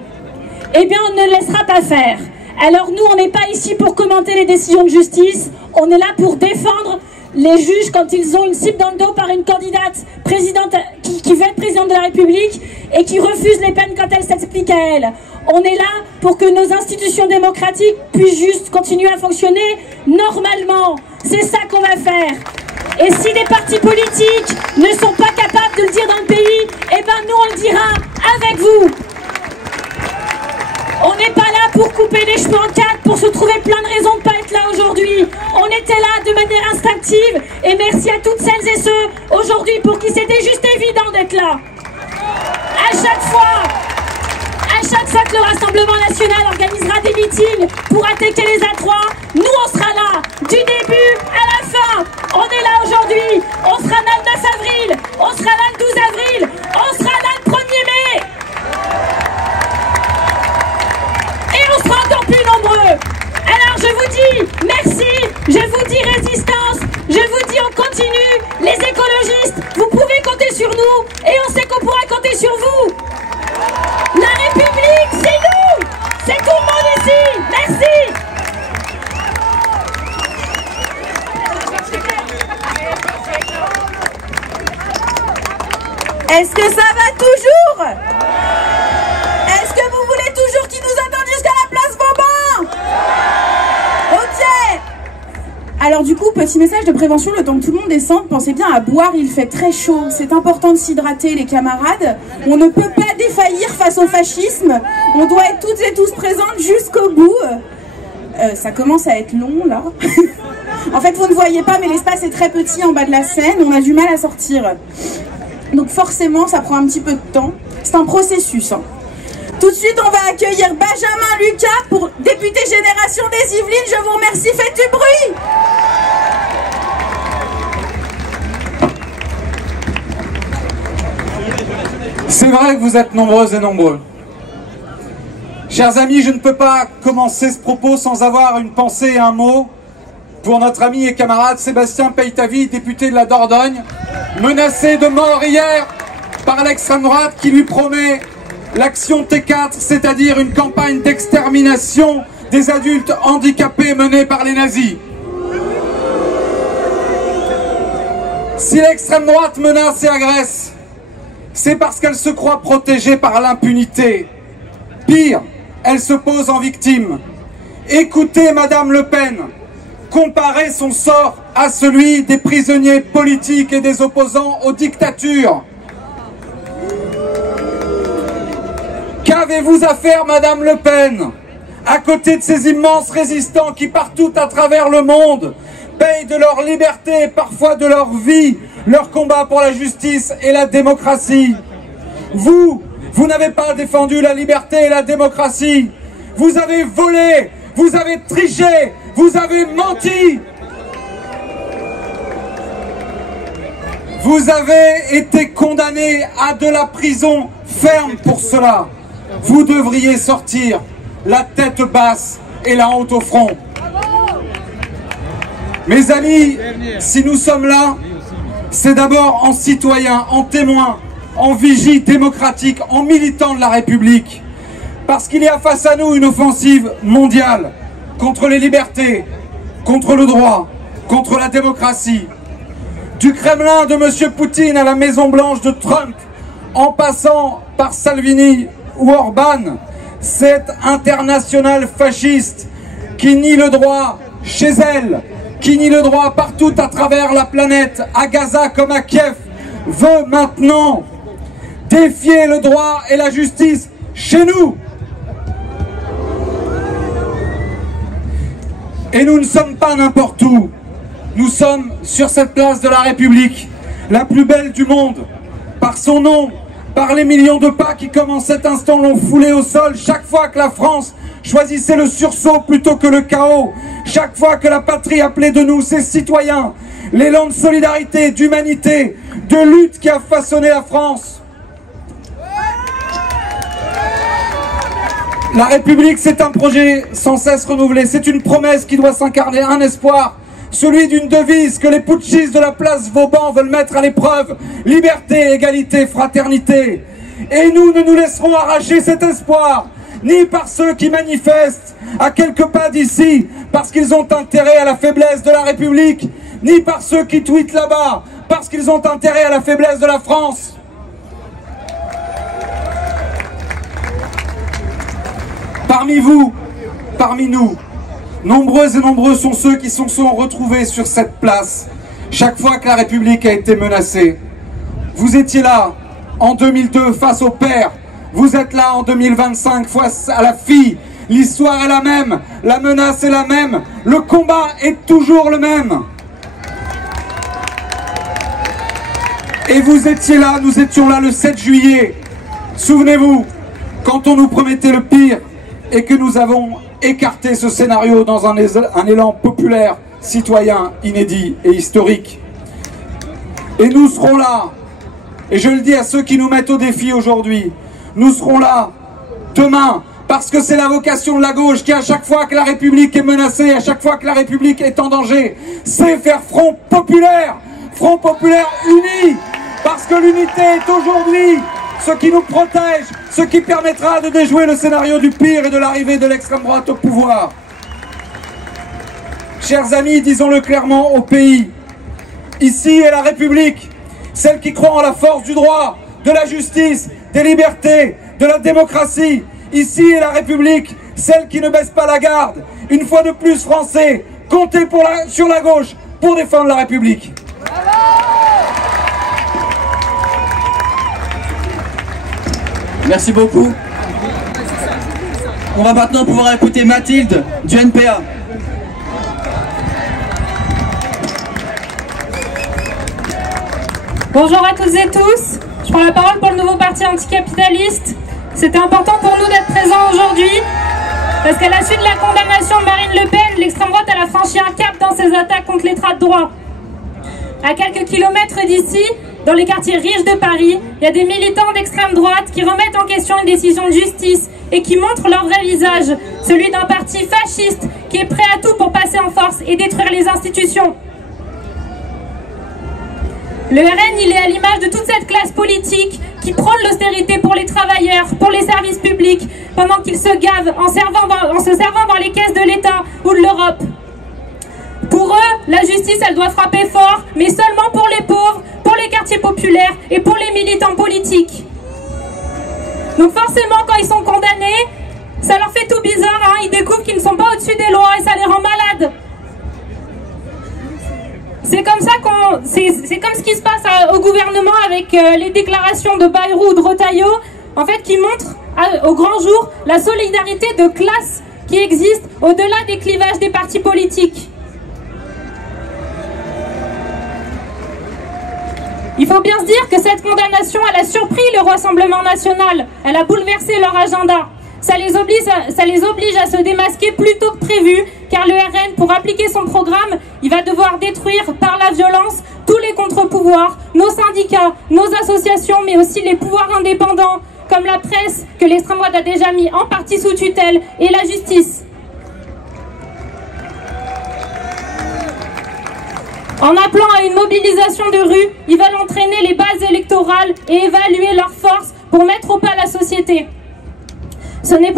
Eh bien, on ne laissera pas faire. Alors nous, on n'est pas ici pour commenter les décisions de justice, on est là pour défendre les juges quand ils ont une cible dans le dos par une candidate présidente qui veut être présidente de la République et qui refuse les peines quand elle s'explique à elle. On est là pour que nos institutions démocratiques puissent juste continuer à fonctionner normalement. C'est ça qu'on va faire. Et si des partis politiques ne sont pas capables de le dire dans le pays, eh ben nous on le dira avec vous. On n'est pas là pour couper les cheveux en quatre, pour se trouver plein de raisons de ne pas être là aujourd'hui. On était là de manière instinctive et merci à toutes celles et ceux aujourd'hui pour qui c'était juste évident d'être là. À chaque fois que le Rassemblement National organisera des meetings pour attaquer les A3, nous on sera là, du début à la fin. On est là aujourd'hui, on sera là le 9 avril, on sera là le 12 avril, on sera là le 1er mai. Et on sera encore plus nombreux. Alors je vous dis merci, je vous dis résistance, je vous dis on continue. Les écologistes, vous pouvez compter sur nous et on sait qu'on pourra compter sur vous. La République, c'est nous, c'est tout le monde ici. Merci. Est-ce que ça va toujours? Est-ce que vous voulez toujours qu'ils nous attendent jusqu'à la place Vauban? Ok. Alors du coup, petit message de prévention, le temps que tout le monde descende, pensez bien à boire, il fait très chaud. C'est important de s'hydrater les camarades. On ne peut pas défaillir face au fascisme. On doit être toutes et tous présentes jusqu'au bout. Ça commence à être long là. En fait, vous ne voyez pas, mais l'espace est très petit en bas de la scène. On a du mal à sortir. Donc forcément, ça prend un petit peu de temps. C'est un processus. Hein. Tout de suite, on va accueillir Benjamin Lucas pour député Génération des Yvelines. Je vous remercie, faites du bruit. C'est vrai que vous êtes nombreuses et nombreux. Chers amis, je ne peux pas commencer ce propos sans avoir une pensée et un mot pour notre ami et camarade Sébastien Peytavi, député de la Dordogne, menacé de mort hier par l'extrême droite qui lui promet l'action T4, c'est-à-dire une campagne d'extermination des adultes handicapés menée par les nazis. Si l'extrême droite menace et agresse, c'est parce qu'elle se croit protégée par l'impunité. Pire, elle se pose en victime. Écoutez Madame Le Pen, comparez son sort à celui des prisonniers politiques et des opposants aux dictatures. Qu'avez-vous à faire, Madame Le Pen, à côté de ces immenses résistants qui partout à travers le monde payent de leur liberté, parfois de leur vie, leur combat pour la justice et la démocratie? Vous n'avez pas défendu la liberté et la démocratie. Vous avez volé, vous avez triché, vous avez menti. Vous avez été condamné à de la prison ferme pour cela. Vous devriez sortir la tête basse et la honte au front. Mes amis, si nous sommes là, c'est d'abord en citoyen, en témoin, en vigie démocratique, en militant de la République. Parce qu'il y a face à nous une offensive mondiale contre les libertés, contre le droit, contre la démocratie. Du Kremlin de M. Poutine à la Maison Blanche de Trump, en passant par Salvini ou Orban, cette internationale fasciste qui nie le droit chez elle, qui nie le droit partout à travers la planète, à Gaza comme à Kiev, veut maintenant défier le droit et la justice chez nous. Et nous ne sommes pas n'importe où. Nous sommes sur cette place de la République, la plus belle du monde, par son nom, par les millions de pas qui, comme en cet instant, l'ont foulé au sol chaque fois que la France choisissait le sursaut plutôt que le chaos, chaque fois que la patrie appelait de nous, ses citoyens, l'élan de solidarité, d'humanité, de lutte qui a façonné la France. La République, c'est un projet sans cesse renouvelé, c'est une promesse qui doit s'incarner, un espoir, celui d'une devise que les putschistes de la place Vauban veulent mettre à l'épreuve, liberté, égalité, fraternité. Et nous ne nous laisserons arracher cet espoir, ni par ceux qui manifestent à quelques pas d'ici, parce qu'ils ont intérêt à la faiblesse de la République, ni par ceux qui tweetent là-bas, parce qu'ils ont intérêt à la faiblesse de la France. Parmi vous, parmi nous, nombreux et nombreux sont ceux qui se sont retrouvés sur cette place chaque fois que la République a été menacée. Vous étiez là en 2002 face au père, vous êtes là en 2025 face à la fille. L'histoire est la même, la menace est la même, le combat est toujours le même. Et vous étiez là, nous étions là le 7 juillet. Souvenez-vous, quand on nous promettait le pire et que nous avons écarté ce scénario dans un élan populaire, citoyen, inédit et historique. Et nous serons là, et je le dis à ceux qui nous mettent au défi aujourd'hui, nous serons là demain, parce que c'est la vocation de la gauche qui, à chaque fois que la République est menacée, à chaque fois que la République est en danger, c'est faire front populaire uni, parce que l'unité est aujourd'hui ce qui nous protège, ce qui permettra de déjouer le scénario du pire et de l'arrivée de l'extrême droite au pouvoir. Chers amis, disons-le clairement au pays, ici est la République, celle qui croit en la force du droit, de la justice, des libertés, de la démocratie. Ici est la République, celle qui ne baisse pas la garde. Une fois de plus, Français, comptez sur la gauche pour défendre la République. Merci beaucoup. On va maintenant pouvoir écouter Mathilde du NPA. Bonjour à toutes et tous. Je prends la parole pour le nouveau parti anticapitaliste. C'était important pour nous d'être présents aujourd'hui parce qu'à la suite de la condamnation de Marine Le Pen, l'extrême droite a franchi un cap dans ses attaques contre l'état de droit. À quelques kilomètres d'ici, dans les quartiers riches de Paris, il y a des militants d'extrême droite qui remettent en question une décision de justice et qui montrent leur vrai visage, celui d'un parti fasciste qui est prêt à tout pour passer en force et détruire les institutions. Le RN, il est à l'image de toute cette classe politique qui prône l'austérité pour les travailleurs, pour les services publics, pendant qu'ils se gavent en se servant dans les caisses de l'État ou de l'Europe. Pour eux, la justice, elle doit frapper fort, mais seulement pour les pauvres, pour les quartiers populaires et pour les militants politiques. Donc forcément, quand ils sont condamnés, ça leur fait tout bizarre, hein. Ils découvrent qu'ils ne sont pas au-dessus des lois et ça les rend malades. C'est comme ça c'est comme ce qui se passe au gouvernement avec les déclarations de Bayrou ou de Retailleau, en fait, qui montrent au grand jour la solidarité de classe qui existe au-delà des clivages des partis politiques. Il faut bien se dire que cette condamnation, elle a surpris le Rassemblement national, elle a bouleversé leur agenda. Ça les oblige à se démasquer plus tôt que prévu, car le RN, pour appliquer son programme, il va devoir détruire par la violence tous les contre-pouvoirs, nos syndicats, nos associations, mais aussi les pouvoirs indépendants, comme la presse, que l'extrême droite a déjà mis en partie sous tutelle, et la justice. En appelant à une mobilisation de rue, ils veulent entraîner les bases électorales et évaluer leurs forces pour mettre au pas la société. Ce n'est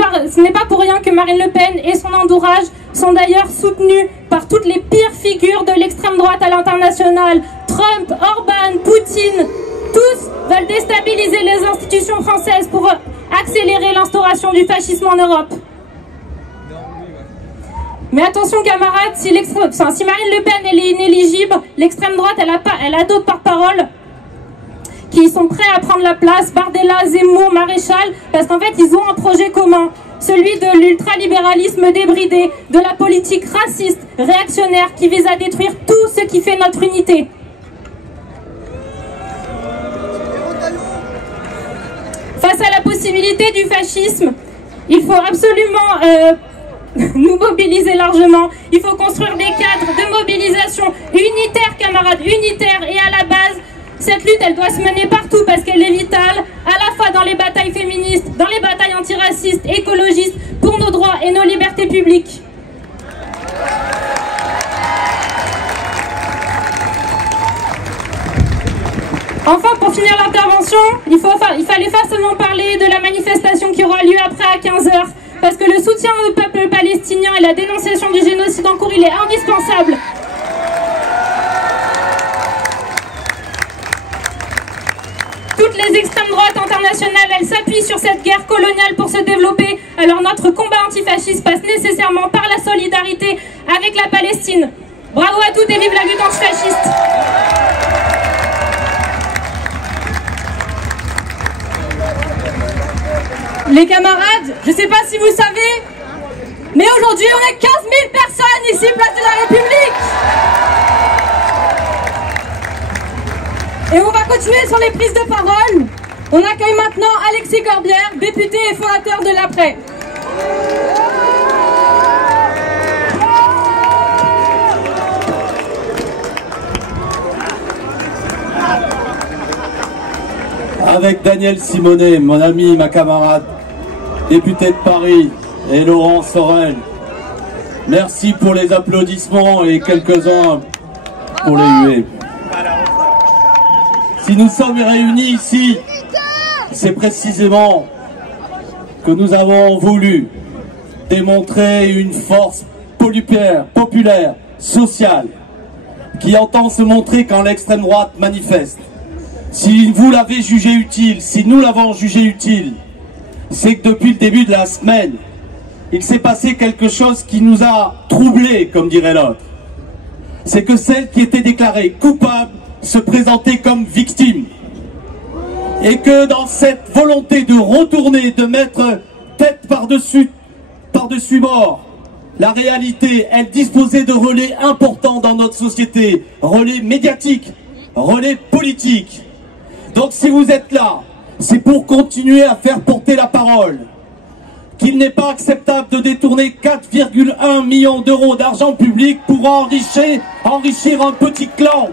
pas pour rien que Marine Le Pen et son entourage sont d'ailleurs soutenus par toutes les pires figures de l'extrême droite à l'international. Trump, Orban, Poutine, tous veulent déstabiliser les institutions françaises pour accélérer l'instauration du fascisme en Europe. Mais attention camarades, si Marine Le Pen elle est inéligible, l'extrême droite elle a d'autres porte-parole qui sont prêts à prendre la place, Bardella, Zemmour, Maréchal, parce qu'en fait ils ont un projet commun, celui de l'ultralibéralisme débridé, de la politique raciste, réactionnaire, qui vise à détruire tout ce qui fait notre unité. face à la possibilité du fascisme, il faut absolument nous mobiliser largement. Il faut construire des cadres de mobilisation unitaires, camarades, unitaires. Et à la base, cette lutte, elle doit se mener partout parce qu'elle est vitale, à la fois dans les batailles féministes, dans les batailles antiracistes, écologistes, pour nos droits et nos libertés publiques. Enfin, pour finir l'intervention, il fallait pas seulement parler de la manifestation qui aura lieu après à 15h, parce que le soutien au peuple palestinien et la dénonciation du génocide en cours, il est indispensable. Toutes les extrêmes droites internationales, elles s'appuient sur cette guerre coloniale pour se développer. Alors notre combat antifasciste passe nécessairement par la solidarité avec la Palestine. Bravo à toutes et vive la lutte antifasciste. Les camarades, je ne sais pas si vous savez, mais aujourd'hui on est 15 000 personnes ici, place de la République. Et on va continuer sur les prises de parole. On accueille maintenant Alexis Corbière, député et fondateur de l'Après. Avec Daniel Simonet, mon ami, ma camarade, député de Paris, et Laurent Sorel. Merci pour les applaudissements et quelques-uns pour les huées. Si nous sommes réunis ici, c'est précisément que nous avons voulu démontrer une force populaire, sociale, qui entend se montrer quand l'extrême droite manifeste. Si vous l'avez jugé utile, si nous l'avons jugé utile, c'est que depuis le début de la semaine, il s'est passé quelque chose qui nous a troublés, comme dirait l'autre. C'est que celle qui était déclarée coupable se présentait comme victime. Et que dans cette volonté de retourner, de mettre tête par-dessus bord, la réalité, elle disposait de relais importants dans notre société, relais médiatiques, relais politiques. Donc si vous êtes là, c'est pour continuer à faire porter la parole qu'il n'est pas acceptable de détourner 4,1 millions d'euros d'argent public pour enrichir un petit clan.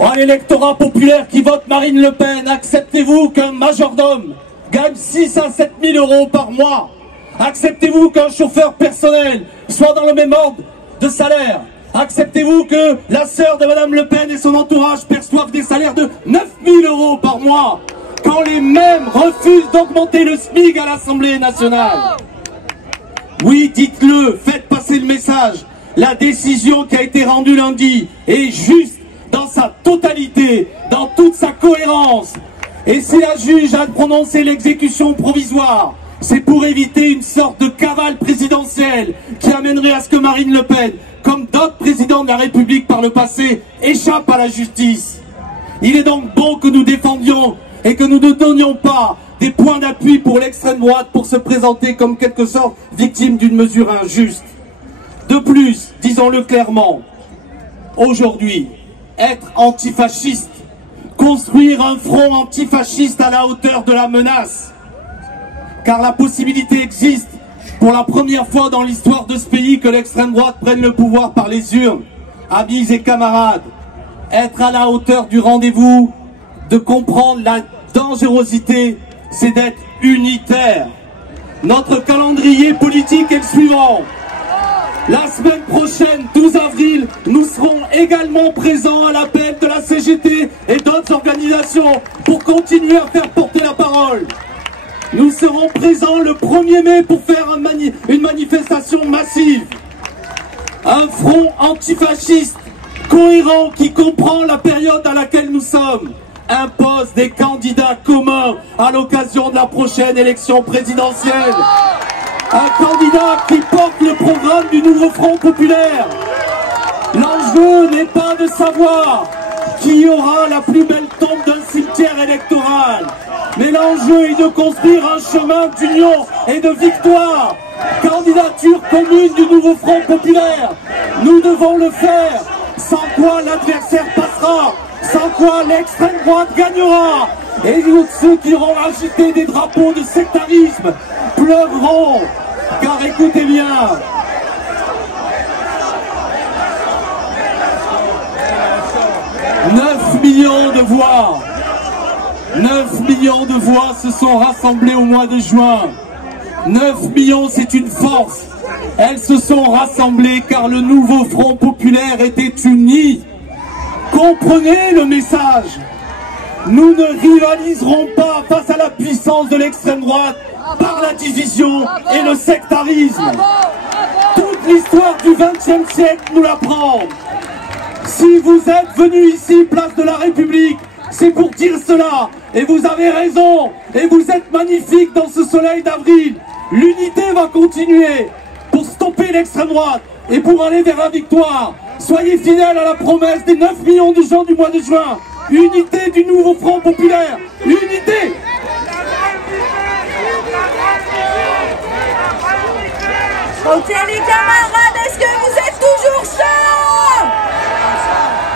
À l'électorat populaire qui vote Marine Le Pen, acceptez-vous qu'un majordome gagne 6 à 7 000 euros par mois? Acceptez-vous qu'un chauffeur personnel soit dans le même ordre de salaire? Acceptez-vous que la sœur de Madame Le Pen et son entourage perçoivent des salaires de 9 000 euros par mois, quand les mêmes refusent d'augmenter le SMIC à l'Assemblée nationale? Oui, dites-le, faites passer le message. La décision qui a été rendue lundi est juste dans sa totalité, dans toute sa cohérence. Et si la juge a prononcé l'exécution provisoire, c'est pour éviter une sorte de cavale présidentielle qui amènerait à ce que Marine Le Pen, comme d'autres présidents de la République par le passé, échappe à la justice. Il est donc bon que nous défendions et que nous ne donnions pas des points d'appui pour l'extrême droite pour se présenter comme quelque sorte victime d'une mesure injuste. De plus, disons-le clairement, aujourd'hui, être antifasciste, construire un front antifasciste à la hauteur de la menace, car la possibilité existe pour la première fois dans l'histoire de ce pays que l'extrême droite prenne le pouvoir par les urnes. Amis et camarades, être à la hauteur du rendez-vous, de comprendre la dangerosité, c'est d'être unitaire. Notre calendrier politique est le suivant. La semaine prochaine, 12 avril, nous serons également présents à l'appel de la CGT et d'autres organisations pour continuer à faire porter la parole. Nous serons présents le 1er mai pour faire une manifestation massive. Un front antifasciste, cohérent, qui comprend la période à laquelle nous sommes, impose des candidats communs à l'occasion de la prochaine élection présidentielle. Un candidat qui porte le programme du nouveau Front populaire. L'enjeu n'est pas de savoir qui aura la plus belle tombe d'un cimetière électoral, mais l'enjeu est de construire un chemin d'union et de victoire. Candidature commune du nouveau Front populaire. Nous devons le faire, sans quoi l'adversaire passera. sans quoi l'extrême droite gagnera. Et ceux qui auront agité des drapeaux de sectarisme pleureront. Car écoutez bien, 9 millions de voix, 9 millions de voix se sont rassemblées au mois de juin. 9 millions, c'est une force. Elles se sont rassemblées car le nouveau Front populaire était uni. Comprenez le message. Nous ne rivaliserons pas face à la puissance de l'extrême droite par la division et le sectarisme. Toute l'histoire du XXe siècle nous l'apprend. Si vous êtes venus ici, place de la République, c'est pour dire cela. Et vous avez raison. Et vous êtes magnifiques dans ce soleil d'avril. L'unité va continuer pour stopper l'extrême droite et pour aller vers la victoire. Soyez fidèles à la promesse des 9 millions de gens du mois de juin. Unité du nouveau Front populaire. Unité. Ok les camarades, est-ce que vous êtes toujours chauds?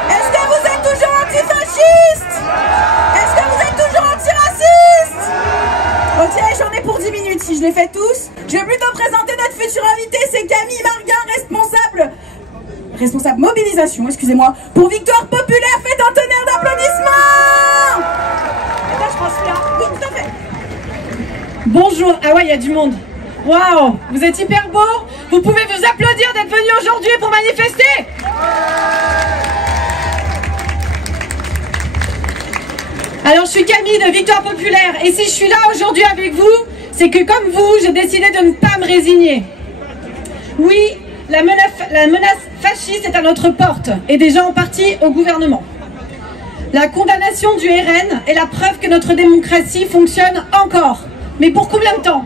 Est-ce que vous êtes toujours antifascistes? Est-ce que vous êtes toujours antiracistes? Ok, j'en ai pour 10 minutes si je les fais tous. Je vais plutôt présenter notre futur invité, c'est Camille Marguin, responsable mobilisation, excusez-moi, pour Victoire Populaire. Faites un tonnerre d'applaudissements. Et là, je pense là. Oui, tout à fait. Bonjour. Ah ouais, il y a du monde. Waouh, vous êtes hyper beau. Vous pouvez vous applaudir d'être venus aujourd'hui pour manifester. Alors, je suis Camille de Victoire Populaire. Et si je suis là aujourd'hui avec vous, c'est que comme vous, j'ai décidé de ne pas me résigner. Oui, la menace fasciste est à notre porte et déjà en partie au gouvernement. La condamnation du RN est la preuve que notre démocratie fonctionne encore. Mais pour combien de temps?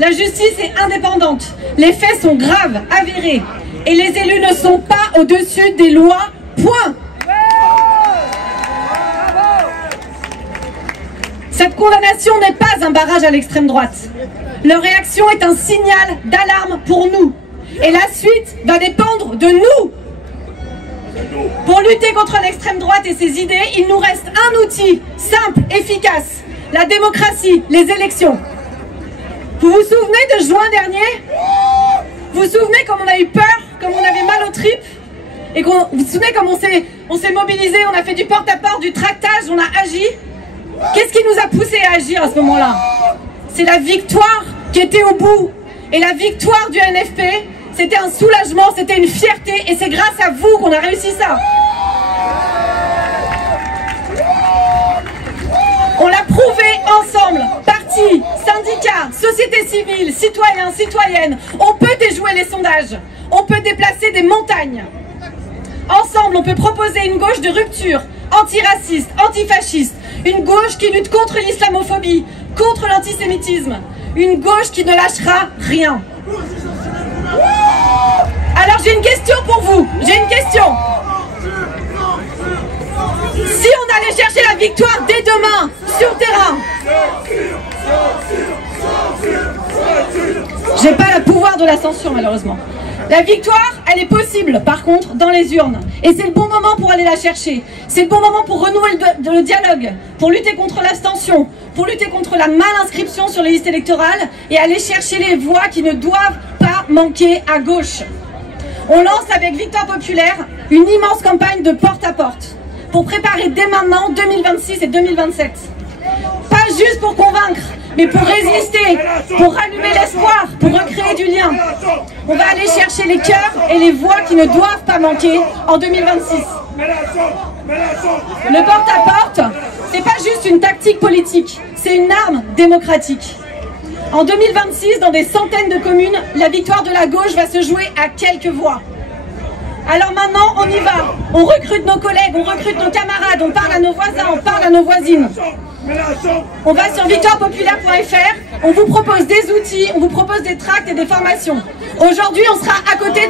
La justice est indépendante, les faits sont graves, avérés, et les élus ne sont pas au-dessus des lois, point. Cette condamnation n'est pas un barrage à l'extrême droite. Leur réaction est un signal d'alarme pour nous. Et la suite va dépendre de nous. Pour lutter contre l'extrême droite et ses idées, il nous reste un outil simple, efficace, la démocratie, les élections. Vous vous souvenez de juin dernier? Vous vous souvenez comme on a eu peur, comme on avait mal aux tripes? Et vous vous souvenez comme on s'est mobilisé, on a fait du porte-à-porte, du tractage, on a agi? Qu'est-ce qui nous a poussé à agir à ce moment-là? C'est la victoire qui était au bout. Et la victoire du NFP, c'était un soulagement, c'était une fierté, et c'est grâce à vous qu'on a réussi ça. On l'a prouvé ensemble, partis, syndicats, société civile, citoyens, citoyennes. On peut déjouer les sondages, on peut déplacer des montagnes. Ensemble, on peut proposer une gauche de rupture, antiraciste, antifasciste, une gauche qui lutte contre l'islamophobie, contre l'antisémitisme, une gauche qui ne lâchera rien. Alors j'ai une question pour vous, j'ai une question. Si on allait chercher la victoire dès demain, sur le terrain, j'ai pas le pouvoir de la censure malheureusement. La victoire, elle est possible par contre dans les urnes. Et c'est le bon moment pour aller la chercher. C'est le bon moment pour renouer le dialogue, pour lutter contre l'abstention, pour lutter contre la mal-inscription sur les listes électorales et aller chercher les voix qui ne doivent pas manquer à gauche. On lance avec Victoire Populaire une immense campagne de porte-à-porte pour préparer dès maintenant 2026 et 2027. Pas juste pour convaincre, mais pour résister, pour rallumer l'espoir, pour recréer du lien. On va aller chercher les cœurs et les voix qui ne doivent pas manquer en 2026. Le porte-à-porte, c'est pas juste une tactique politique, c'est une arme démocratique. En 2026, dans des centaines de communes, la victoire de la gauche va se jouer à quelques voix. Alors maintenant, on y va. On recrute nos collègues, on recrute nos camarades, on parle à nos voisins, on parle à nos voisines. On va sur victoirepopulaire.fr, on vous propose des outils, on vous propose des tracts et des formations. Aujourd'hui, on sera à côté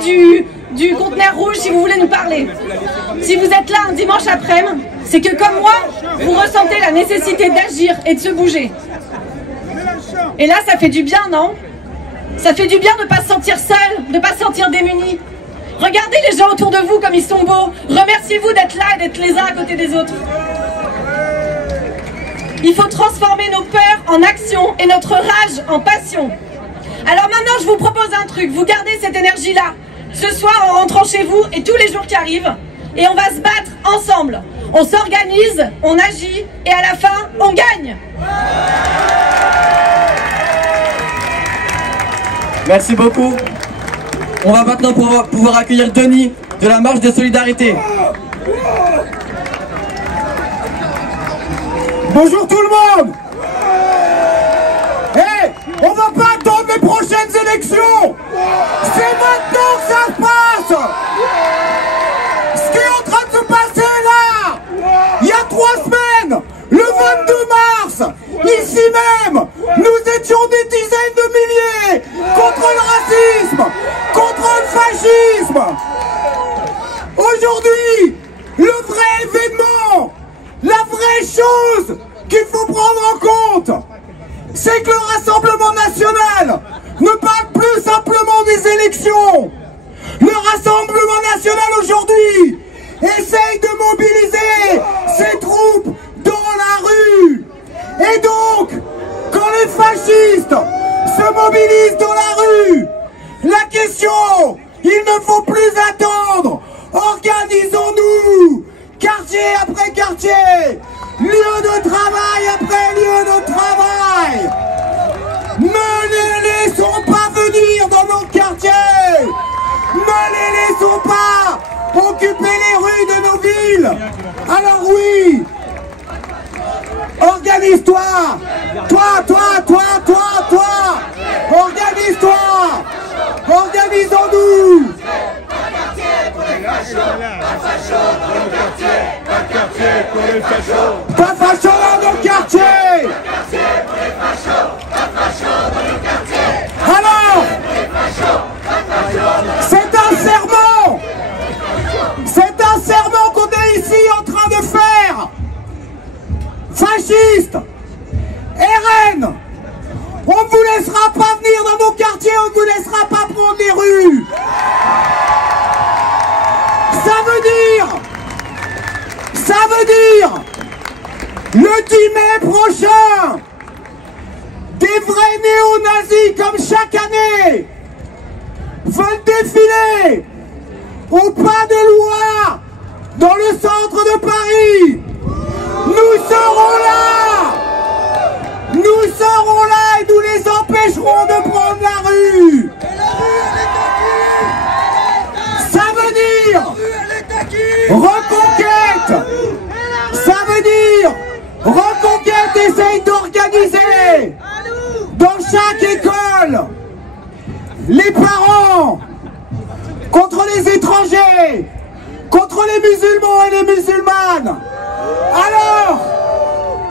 du conteneur rouge si vous voulez nous parler. Si vous êtes là un dimanche après-midi, c'est que comme moi, vous ressentez la nécessité d'agir et de se bouger. Et là, ça fait du bien, non? Ça fait du bien de ne pas se sentir seul, de ne pas se sentir démuni. Regardez les gens autour de vous comme ils sont beaux. Remerciez-vous d'être là et d'être les uns à côté des autres. Il faut transformer nos peurs en action et notre rage en passion. Alors maintenant, je vous propose un truc. Vous gardez cette énergie-là ce soir en rentrant chez vous et tous les jours qui arrivent. Et on va se battre ensemble. On s'organise, on agit et à la fin, on gagne. Merci beaucoup. On va maintenant pouvoir accueillir Denis de la marche de solidarité. Bonjour tout le monde. Hey, on va pas attendre les prochaines élections. C'est maintenant que ça se passe. Ce qui est en train de se passer là, il y a 3 semaines, le 22 mars, ici même, nous étions des dizaines de milliers contre le racisme, contre le fascisme. Aujourd'hui, le vrai événement, la vraie chose qu'il faut prendre en compte, c'est que le Rassemblement national ne parle plus simplement des élections. Le Rassemblement national aujourd'hui essaye de mobiliser ses troupes dans la rue. Et donc, quand les fascistes se mobilisent dans la rue, la question, il ne faut plus attendre. Organisons-nous, quartier après quartier, lieu de travail après lieu de travail. Ne les laissons pas venir dans nos quartiers. Ne les laissons pas occuper les rues de nos villes. Alors oui, organise-toi. Toi. Organise-toi. Organisons-nous. Pas facho dans nos quartiers. Alors, c'est un serment qu'on est ici en train de faire. Fasciste, RN, on ne vous laissera pas venir dans nos quartiers, on ne vous laissera pas prendre les rues. Ça veut dire, le 10 mai prochain, des vrais néo-nazis comme chaque année veulent défiler au pas de loi dans le centre de Paris. Nous serons là et nous les empêcherons de prendre la rue. Ça veut dire reconquête. Ça veut dire reconquête essaye d'organiser dans chaque école les parents contre les étrangers, contre les musulmans et les musulmanes. Alors,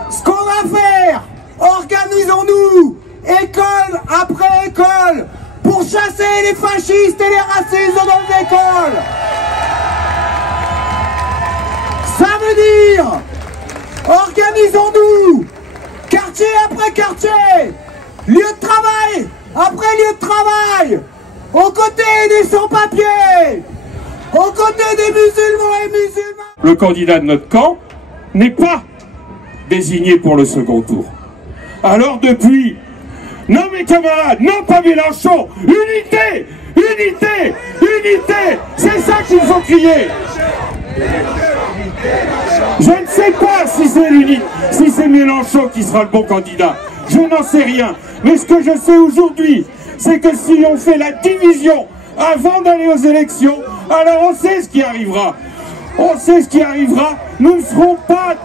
ce qu'on va faire, organisons-nous, école après école, pour chasser les fascistes et les racistes dans les écoles. Ça veut dire, organisons-nous, quartier après quartier, lieu de travail après lieu de travail, aux côtés des sans-papiers, aux côtés des musulmans et musulmanes. Le candidat de notre camp n'est pas désigné pour le second tour. Alors depuis, non mes camarades, non pas Mélenchon, unité, unité, unité, c'est ça qu'il faut crier. Je ne sais pas si c'est Mélenchon qui sera le bon candidat, je n'en sais rien. Mais ce que je sais aujourd'hui, c'est que si on fait la division avant d'aller aux élections, alors on sait ce qui arrivera. On sait ce qui arrivera, nous ne serons pas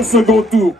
au second tour.